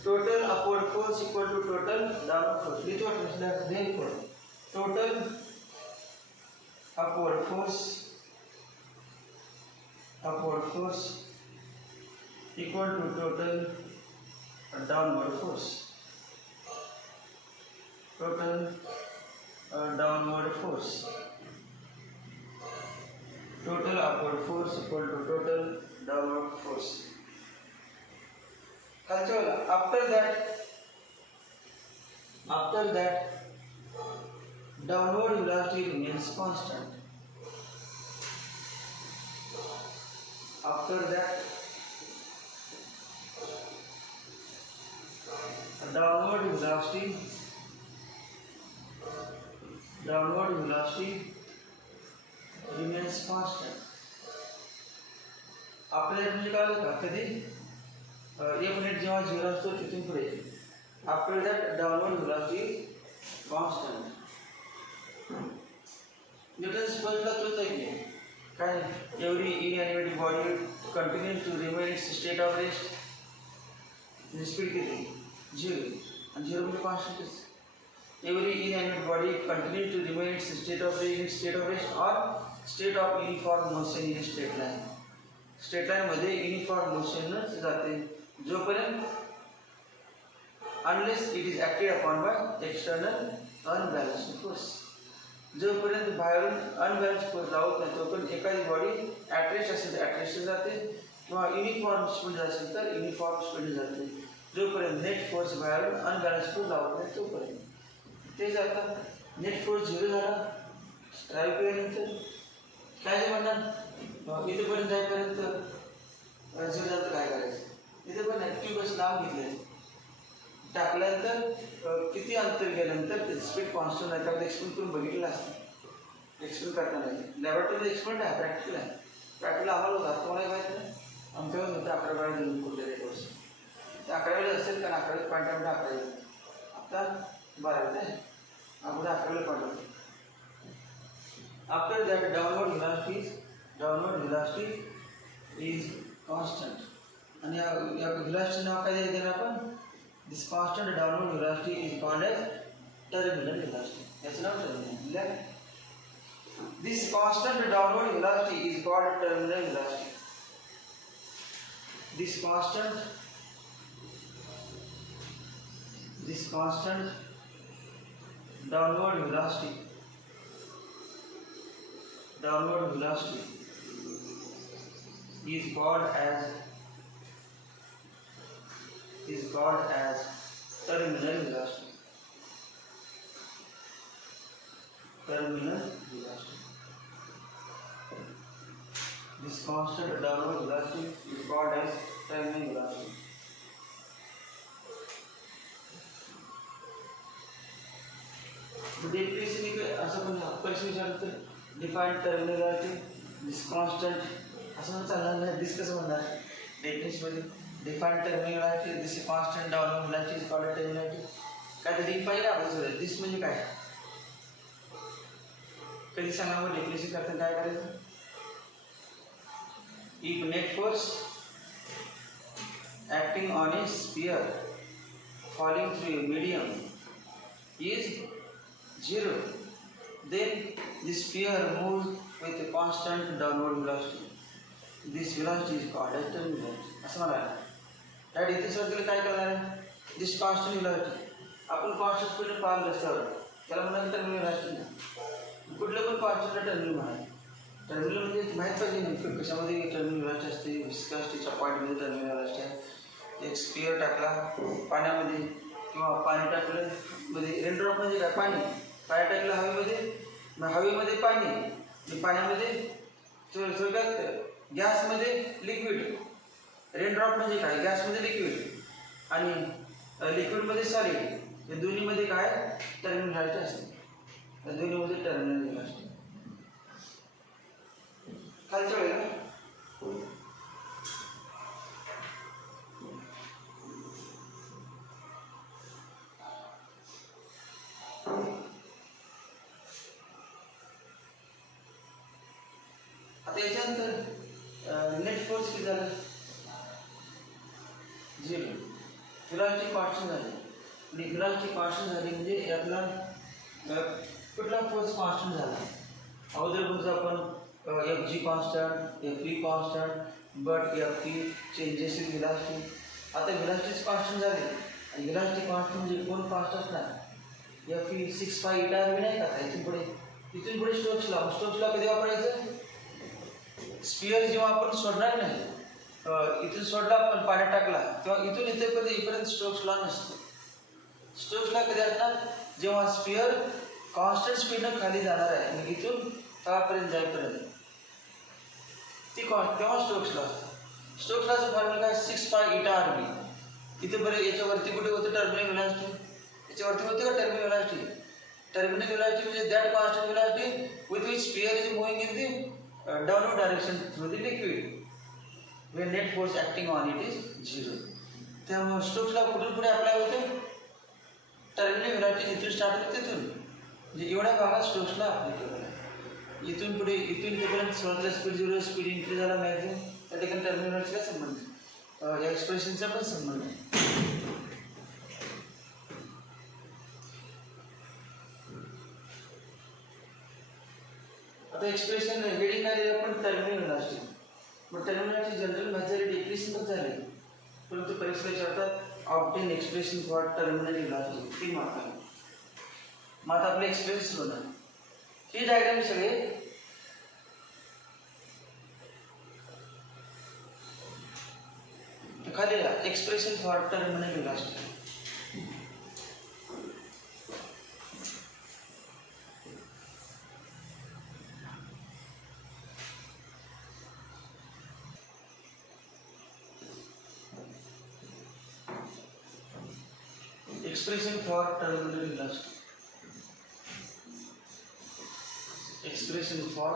Total upward force equal to total downward force. लिहितो therefore total upward force equal to total downward force. Downward force. Total upward force equal to total downward force. After that downward velocity remains constant. After that downward velocity remains constant. आपल्याला म्हणजे काय होतं, कधी एक मिनिट जेव्हा 0 असतो तिथून पुढे after that downward velocity constant. Newton's फर्स्टला तोच आहे की काय, every inanimate body continues to remain its state of rest. Speed किती 0, and 0 म्हणजे कॉन्स्टंटच. Every inanimate body continues to remain its state of rest और state of uniform motion in straight line. Straight line मध्ये uniform मोशनच जाते जोपर्यंत, unless it is acted upon by external unbalanced force. जोपर्यंत बाहेरून अनबॅलन्स फोर्स लावत नाही तोपर्यंत एखादी बॉडी ॲट रेस्ट असेल तर ॲट रेस्ट जाते, किंवा युनिफॉर्म स्पीड असेल तर युनिफॉर्म स्पीड जाते. जोपर्यंत नेट फोर्स बाहेरून अनबॅलन्स फोर्स लावत नाही तोपर्यंत ते जातात. नेट फोर्स 0 झाला स्ट्राईक केल्यानंतर काय म्हणणार, इथेपर्यंत जाईपर्यंत 0 झालं काय करायचं. इथे पण ट्यूब असं लांब घेतलं, टाकल्यानंतर किती अंतर गेल्यानंतर ते स्पीड कॉन्स्टंट आहे. त्यामध्ये एक्सपेरिमेंट करून बघितलेलं असतं. एक्सपेरिमेंट करताना लॅबोरेटरीमध्ये एक्सपेरिमेंट आहे, प्रॅक्टिकल आहे. प्रॅक्टिकल आम्हाला होता, तुम्हाला माहिती नाही. आमच्यावर होतं 11वी जून कुठल्या रेटवर्स ते 11वीला असेल, कारण 11वी पॉईंट 11वी आता 12वी आहे. अगोदर 11वीला point. After that, downward velocity is constant. आणि या velocity नाव काय द्यायचं आपण? This constant downward velocity is called as terminal velocity. याचं नाव terminal. This constant downward velocity is called terminal velocity. This constant downward velocity is called as terminal velocity. This constant downward velocity is called as terminal velocity. Definition असं पण परीक्षा विचारते. Define terminal velocity. This constant असं चालणार नाही. This कसं म्हणणार डेफिनेशन मध्ये? Define terminal velocity. This constant downward velocity is called terminal velocity. काय ते define पाहिजे आपण. This म्हणजे काय? कधी सांगा मग डेफिनेशन करताना काय करायचं? If net force acting on a sphere falling through a medium is 0, then the sphere moves with a constant downward velocity. This velocity is called as terminal velocity. असं म्हणाला. राईट, इथे सुरुवातीला काय करणार आहे? This constant velocity. आपण कॉन्स्टंट स्पीडने पाहिलं रस्त्यावर त्याला म्हणाल टर्मिनल व्हेलॉसिटी. कुठलं पण कॉन्स्टंटला टर्मिनल म्हणाल. टर्मिनल म्हणजे माहीत पाहिजे नेमकं कशामध्ये टर्मिनल व्हेलॉसिटी असते. विस्कॉसिटीच्या पॉईंटमध्ये टर्मिनल व्हेलॉसिटी आहे. एक स्पिअर टाकला पाण्यामध्ये किंवा पाणी टाकलं मध्ये रेनड्रॉप म्हणजे काय? पाणी. पाणी टाकलं हवेमध्ये, हवेमध्ये पाणी, पाण्यामध्ये सगळ्यात गॅसमध्ये लिक्विड. रेनड्रॉप म्हणजे काय? गॅसमध्ये लिक्विड आणि लिक्विडमध्ये सॉलिड. या दोन्हीमध्ये काय टर्मिनल व्हेलॉसिटी असते. या दोन्हीमध्ये टर्मिनल व्हेलॉसिटी खालच्या वेळेला आता याच्यानंतर नेट फोर्स किती झाला? 0. व्हेलॉसिटी कॉन्स्टंट झाली. आणि व्हेलॉसिटी कॉन्स्टंट झाली म्हणजे यातला कुठला फोर्स कॉन्स्टंट झाला? अगोदर बघतो आपण Fg constant, Fe constant, but Fe changes in velocity. आता व्हेलॉसिटी कॉन्स्टंट झाली आणि व्हेलॉसिटी कॉन्स्टंट म्हणजे कोण कॉन्स्टंट असणार? Fe 6 पाय eta r नाही का? इथून पुढे स्टोक्स लॉ. स्टोक्स लॉ कधी वापरायचं? स्पिअर जेव्हा आपण सोडणार नाही, इथून सोडला आपण पाण्यात टाकला तेव्हा इथून इथेपर्यंत स्टोक्स लॉ नसतो. स्टोक्स लॉ कधी असणार? जेव्हा स्पिअर कॉन्स्टंट स्पीडनं खाली जाणार आहे आणि इथून तळापर्यंत जाईपर्यंत तेव्हा स्टोक्स लॉ असतो. स्टोक्स लॉचं फॉर्म्युला काय? 6 पाय eta r. इथेपर्यंत याच्यावरती कुठे होतं टर्मिनल व्हेलॉसिटी? याच्यावरती होते का टर्मिनल व्हेलॉसिटी? टर्मिनल व्हेलॉसिटी म्हणजे that constant velocity with which sphere is moving in the downward direction through the liquid when net force acting on it is 0. त्यामुळे स्टोक्स लॉ कुठून पुढे अप्लाय होते? टर्मिनल व्हेलॉसिटी जिथून स्टार्ट होते तिथून, म्हणजे एवढ्या भागात स्टोक्स लॉ अप्लिकेबल आहे. इथून पुढे इथून इथेपर्यंत सुरुवातीला स्पीड 0 स्पीड इन्क्रीज झाला मॅक्झिमम, त्या ठिकाणी टर्मिनल व्हेलॉसिटीचा संबंध, या एक्सप्रेशनचा पण संबंध आहे. आता एक्सप्रेशन हेडिंग आलेली आपण टर्मिनल व्हेलॉसिटी. मग टर्मिनल व्हेलॉसिटी जनरल माहिती झाली, डिक्रीजिंग पण झाली, परंतु परीक्षेला विचारतात obtain expression for terminal velocity 3 मार्कांनी. मग आता आपले एक्सप्रेशन होणार ही डायग्राम सगळे खाली expression for terminal velocity. expression for terminal velocity. Expression for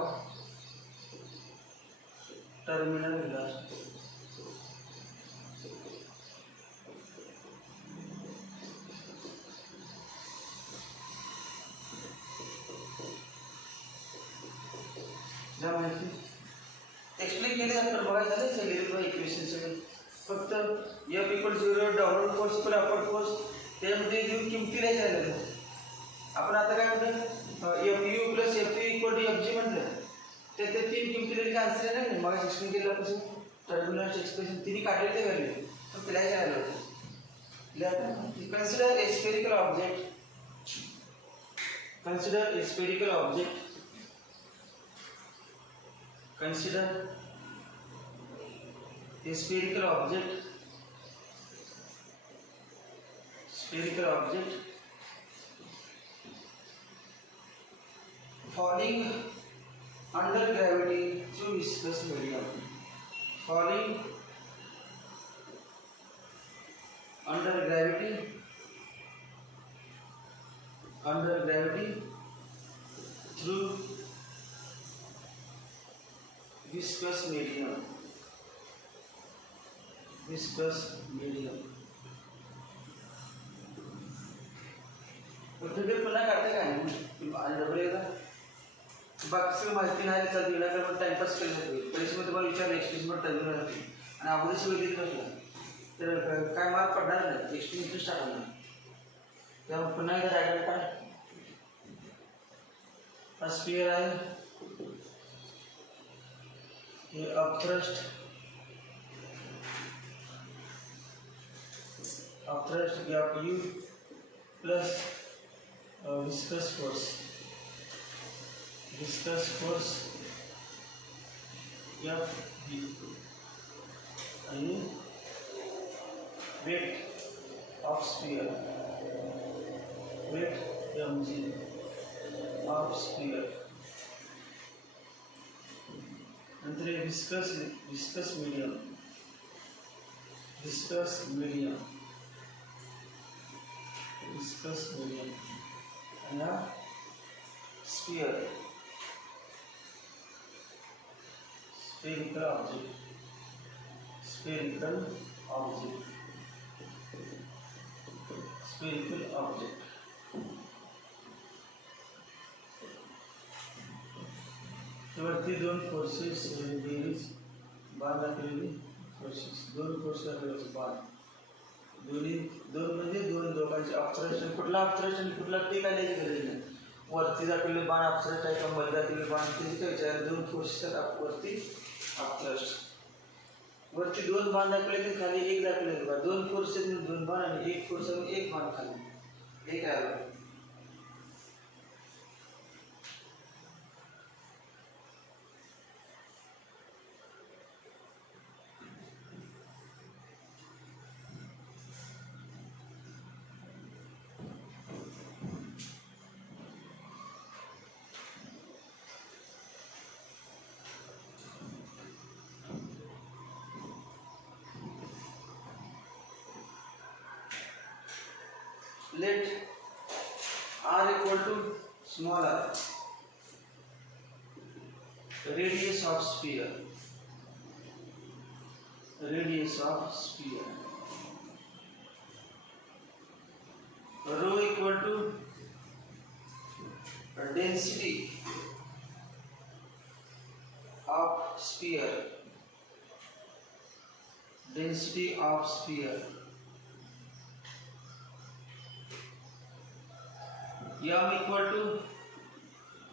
terminal velocity. माहिती एक्सप्लेन केले आपण बघायचं झालं सगळे इक्वेशन सगळे फक्त F equal 0 downward force equal upward force त्यामध्ये जो किमती नाही झालेल्या आपण आता काय म्हणतो F U plus F U equal to F G म्हटलं ते तीन किमती दिलेली आन्सर नाही मग एक्सप्लेन केलं पासून टर्मिनल एक्सप्रेशन तिने काढले ते व्हॅल्यू पण तिला काय आलं होतं कन्सिडर ए spherical object consider a spherical object consider a spherical object falling under gravity through viscous medium falling under gravity through viscous medium उद्योगे पुन्हा काढते काय डबल एकदा बाकी माहिती नाही तर विनाकारण टाइमपास केला जातो परीक्षेमध्ये तुम्हाला विचारलं एक्सप्रेशन टर्मिनल राहते आणि अगोदर सगळं दिलं नसलं तर काय मार्क पडणार नाही एक्सप्रेशन टाकणार नाही त्यामुळे पुन्हा एकदा डायग्राम काढ हा स्फियर आहे हे upthrust gap U plus viscous force F V आणि weight of sphere mg of sphere नंतर viscous medium and a spherical object वरती दोन फोर्सेस बेरीज बाण दाखवलेली फोर्सेस दोन फोर्स दाखवले बाण दोन म्हणजे दोघांचे अपथ्रस्ट कुठला अपथ्रस्ट कुठला ते काय द्यायची गरज नाही वरती दाखवलेले बाण अपथ्रस्ट आहे का मध्ये दाखवलेले बाण त्याची काय विचार दोन फोर्सेस वरती अपथ्रस्ट वरती दोन बाण दाखवले की खाली एक दाखवले बघा दोन फोर्सेस दोन बाण आणि एक फोर्स आणि एक बाण खाली एक आहे let r equal to small r radius of sphere rho equal to density of sphere m equal to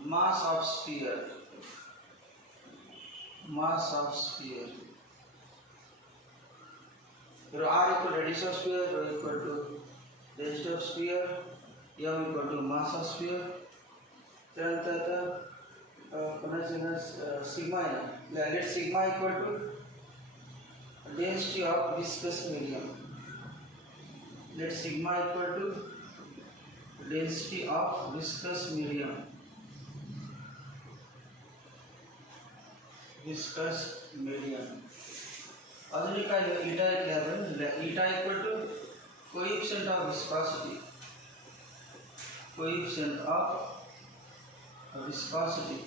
mass of sphere r equal to radius of sphere rho equal to density of sphere m equal to mass of sphere त्यानंतर पुन्हा सिग्मा आहे let sigma equal to density of viscous medium let sigma equal to density of viscous medium अजून एक काय इटा एक लिहा आपण eta equal to coefficient of viscosity, coefficient of viscosity,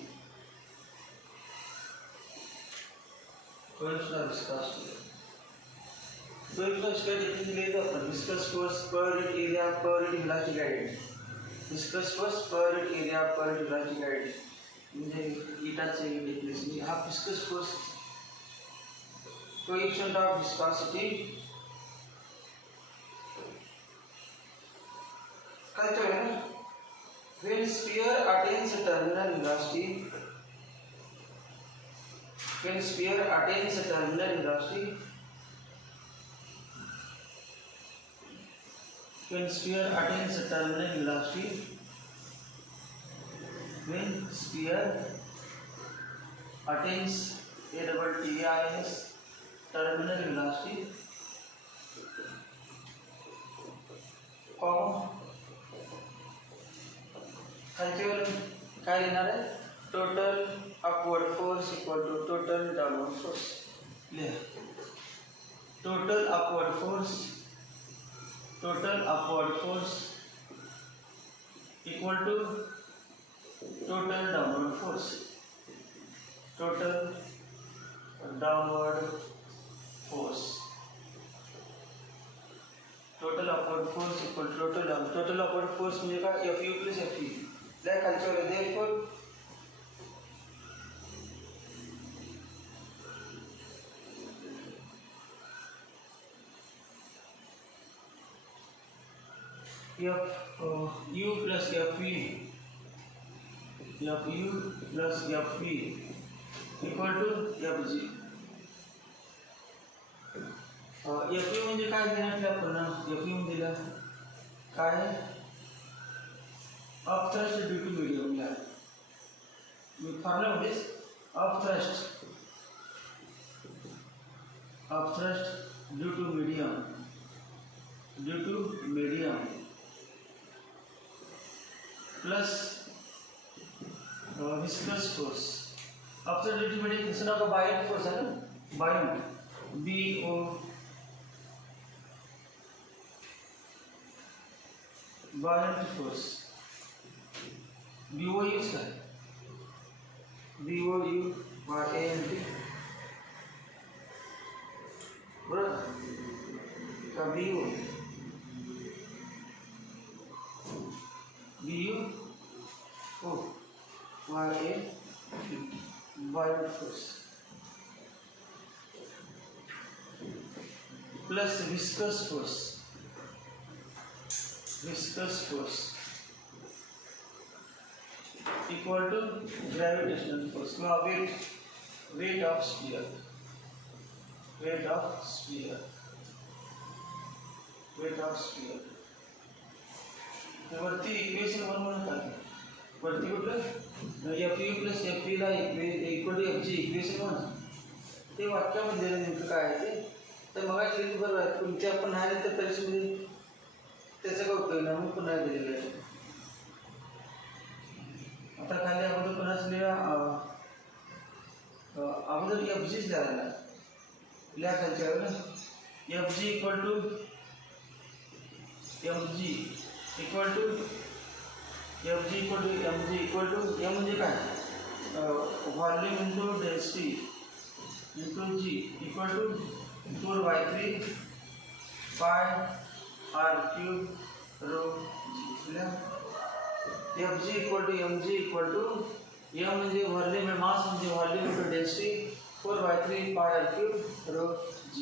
coefficient of viscosity. coefficient of viscosity किती लिहितो आपण? viscous force per unit area per unit velocity guided. viscous force per unit area per unit velocity guided. म्हणजे ईटाचे डिक्रीज हा viscous force. coefficient of viscosity काय करें ना? when sphere attains terminal velocity, when sphere attains terminal velocity, when sphere attains terminal velocity, when sphere attains a terminal velocity, काय लिहिणार आहे? Total upward force equal to total downward force. Total upward force equal to total downward force. Total downward force, total upward force equal total upward force म्हणजे काय? Fu plus Fe. त्या खालच्या therefore Fu plus Fe equal to Fg. Fu म्हणजे काय देण्यात आपण? Fu दिला काय? of thrust due to medium. We formula this of thrust due to medium plus viscous force. of thrust due to medium Kisna का buoyant force है ना? buoyant buoyant force. BOU है BOU by ANT बराबर का BU O by ANT buoyant force plus viscous force equal to gravitational force. Now weight of sphere वरती equation बनवून टाका. वरती कुठलं Fu plus Fe ला equal to Fg equation one ते वाक्यामध्ये नेमकं काय आहे ते तर मग बरोबर आहे. तुमच्या आपण नाही तर परीक्षेमध्ये त्याचा काय उपयोग नाही म्हणून पुन्हा दिलेलं आहे. आता खाली अगोदर पुन्हा लिहा अगोदर Fgच लिहायला लिहा खालच्या ना Fg इक्वल टू M म्हणजे काय? Volume into density into G equal to 4/3 pi r³ rho G. Fg equal to mg equal to m म्हणजे व्हॉल्यूम आहे मास म्हणजे volume into density 4/3 pi r³ rho G.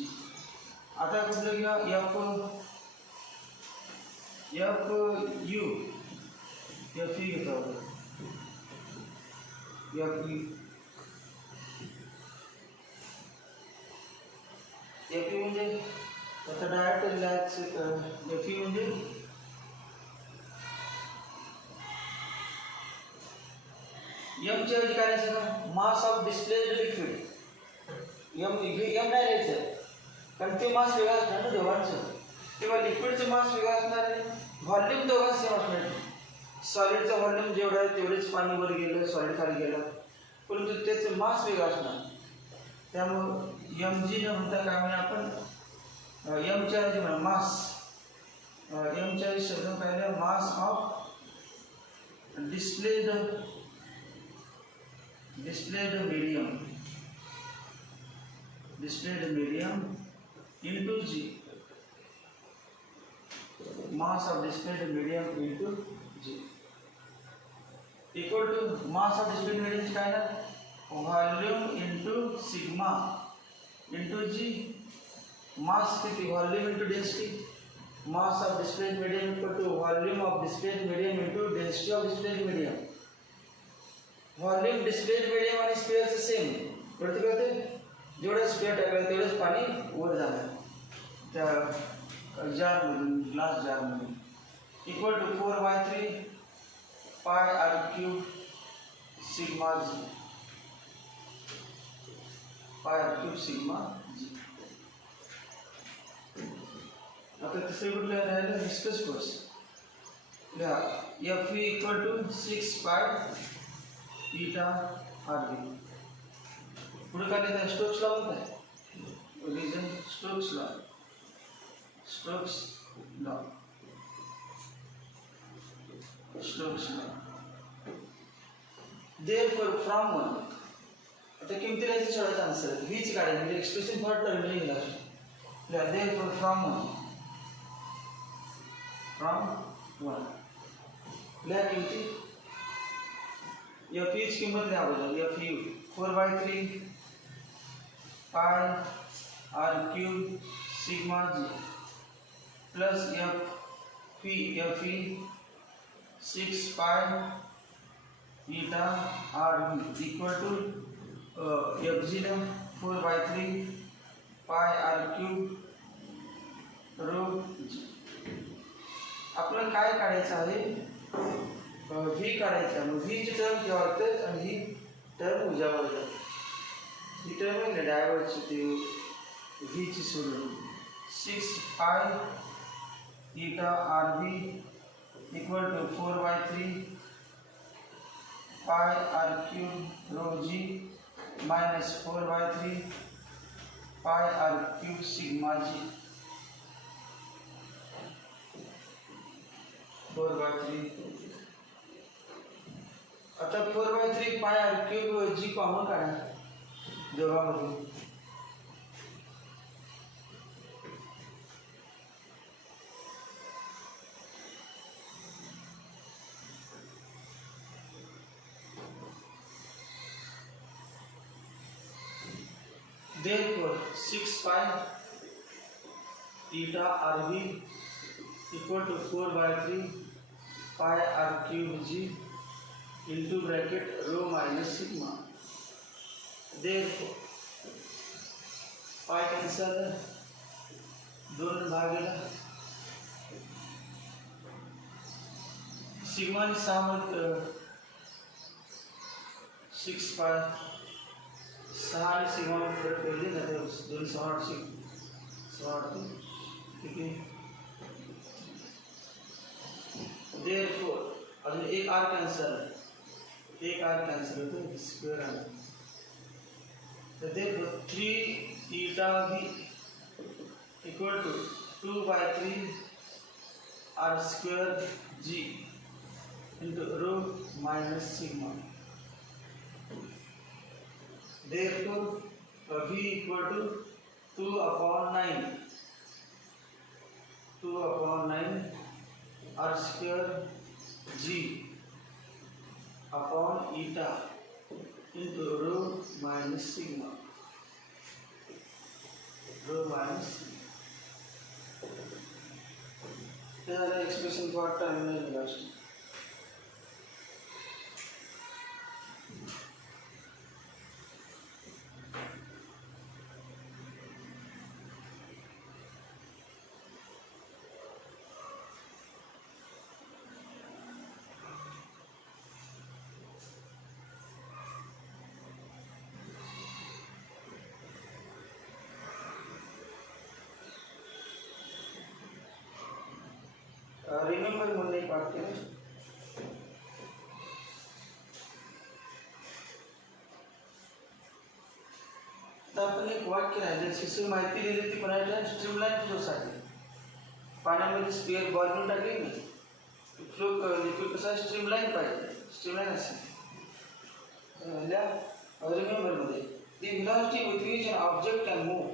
आता कुठलं घ्या Fe घेतो आपण Fe म्हणजे आता डायरेक्ट लिहायचं Fe म्हणजे m च्या ऐवजी काय लिहायचं? मास ऑफ डिस्प्लेस्ड लिक्विड. m नाही लिहायचं कारण ते मास वेगळा असणार ना दोघांचं. किंवा लिक्विडचं मास वेगळा असणार आहे व्हॉल्यूम दोघांचं सेम असणार. सॉलिडचा व्हॉल्यूम जेवढा आहे तेवढेच पाणी वर गेलं सॉलिड खाली गेलं परंतु त्याचं मास वेगळं असणार. त्यामुळं mg न म्हणता काय म्हणजे आपण m च्या ऐवजी म्हणा मास M40 शब्द पहले mass of displayed medium into G, mass of displayed medium into G equal to mass of displayed medium काय ना volume into sigma into G, mass किती volume into density, mass of displayed medium equal to volume of displayed medium into density of displayed medium. volume displayed medium आणि sphere same कळते कळते, जेवढं स्फिअर टाकलं तेवढंच पाणी वर जाणार त्या जार मधून, ग्लास जार मधून. Equal to 4/3 pi are cube sigma G, pi are cube sigma G. आता तिसरे कुठलं राहिलं viscous force. F V equal to 6 pi eta R V. पुढे काय लिहिलं स्टोक्स लॉ काय reason Stokes law therefore from 1 आता किमती राहायची छोटासा आन्सर v ची काढायची म्हणजे expression for terminating last. therefore from 1 लिहा किमती. f ची किंमत लिहा बघा. f 4/3 pi r cube sigma g plus f 6 pi eta R V equal to F G ला 4/3 pi are cube rho G. आपल्याला काय काढायचं आहे व्ही काढायचं आहे. मग व्ही ची टर्म केव्हा असते आणि ही टर्म उजावर जाते. ही टर्म आहे ना डायव्हर्जची ती व्ही ची सोडून 6 pi eta R V equal to 4/3 pi are cube rho G minus 4/3 pi are cube sigma G 4/3. आता 4/3 pi are cube G common काढा दोघांमधून. therefore 6 pi eta rv equal to 4/3 pi r cube g into bracket rho minus sigma. therefore pi cancel दोन भागेला सिग्मा ने सामत 6 pi 6 आणि सिग्मा मध्ये फरक पडले ना ते 2 ठीक आहे. therefore अजून एक r कैंसिल होतो स्क्वेअर आला. तर therefore 3 eta v equal to 2/3 r square g into rho minus sigma. therefore v equal to 2/9 r square g upon eta into rho minus sigma. This is the expression for terminal velocity. Remember म्हणून एक वाक्य आहे. तर आपण एक वाक्य राहिले शिक्षक माहिती दिली ती बनायला स्ट्रीमलाइन फ्लो साठी पाण्यामध्ये स्पिअर बॉल घेऊन टाकली ना, फ्लो लिक्विड कसा स्ट्रीमलाईन पाहिजे, स्ट्रीमलाईन असेल. रिमेंबर मध्ये the velocity with which an object can move,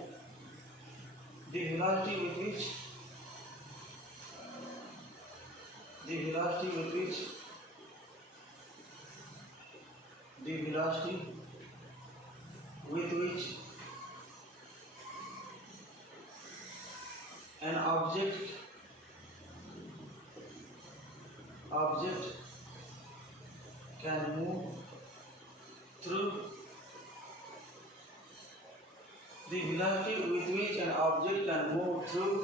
the velocity with which the velocity with which the velocity with which an object can move through the velocity with which an object can move through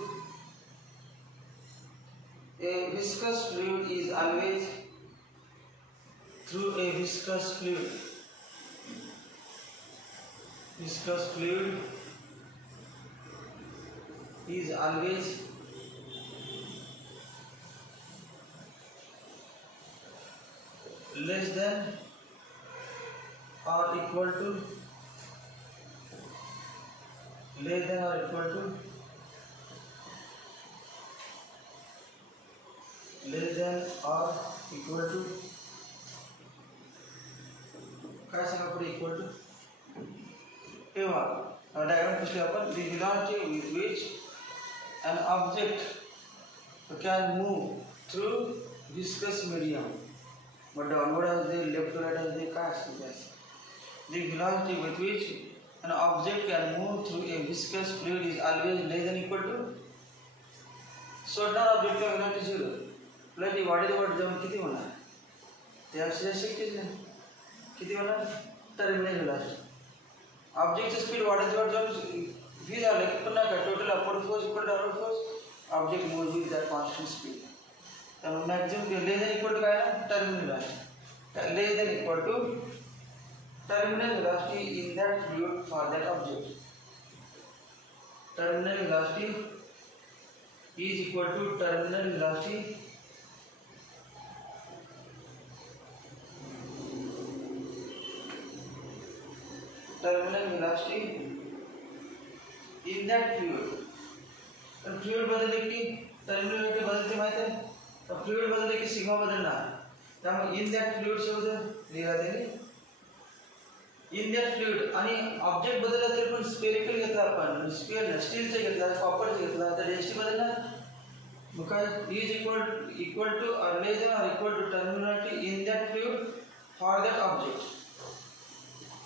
a viscous fluid is always through a viscous fluid is always less than or equal to less than or equal to less than or equal to काय सांगा पुढे equal to तेव्हा डायग्राम पुसले आपण the velocity with which an object can move through viscous medium but downward as the left to right as the काय असते the velocity with which an object can move through a viscous fluid is always less than equal to सोडणार ऑब्जेक्ट का velocity 0 प्लस ती वाढेल जाऊन किती होणार त्याशिवाय शक्यच नाही किती होणार टर्मिनल velocity ऑब्जेक्टची स्पीड वाढत जाऊन v झालं की पुन्हा काय total upward force equal to downward force object moves with that constant speed त्यामुळे maximum less than equal to काय ना terminal velocity less than equal to terminal velocity in that fluid for that object. Terminal velocity is equal to terminal velocity in that fluid. तर फ्लुइड बदलले की terminal velocity बदलते माहिती आहे तर फ्लुइड बदलले की सिग्मा बदलणार त्यामुळे इन दॅट फ्लुइड शब्द लिहिला त्याने इन दॅट फ्लुइड आणि ऑब्जेक्ट बदलला तरी पण स्फेरिकल घेतला आपण स्फिअर स्टीलचा घेतला कॉपरचा घेतला तर डेन्सिटी बदलणार मग काय is equal to or less than or equal to terminal in that fluid for that object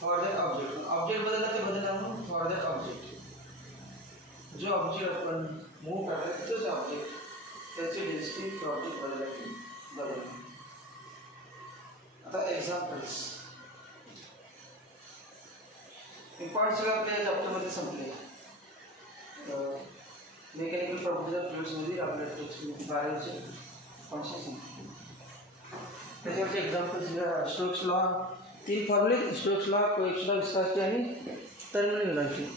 object बदलला ते बदलणार म्हणून फॉर दॅट ऑब्जेक्ट जो ऑब्जेक्ट आपण मूव्ह करणार तोच ऑब्जेक्ट त्याची डेन्सिटी ऑब्जेक्ट बदलला की बदलणार. आता एक्झाम्पल्स इम्पॉर्टन्स सगळं आपल्या चॅप्टरमध्ये संपले. मेकॅनिकल प्रॉपर्टीज ऑफ फ्लुइड्समध्ये आपल्या टेक्स्टमध्ये 12चे कॉन्सेप्ट संपले. त्याच्यावरचे एक्झाम्पल्स स्टोक्स लॉ 3 फॉर्म्युले Stokes law coefficient of viscosity आणि टर्मिनल वेलोसिटी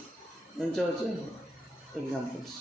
यांच्यावरचे एक्झाम्पल्स.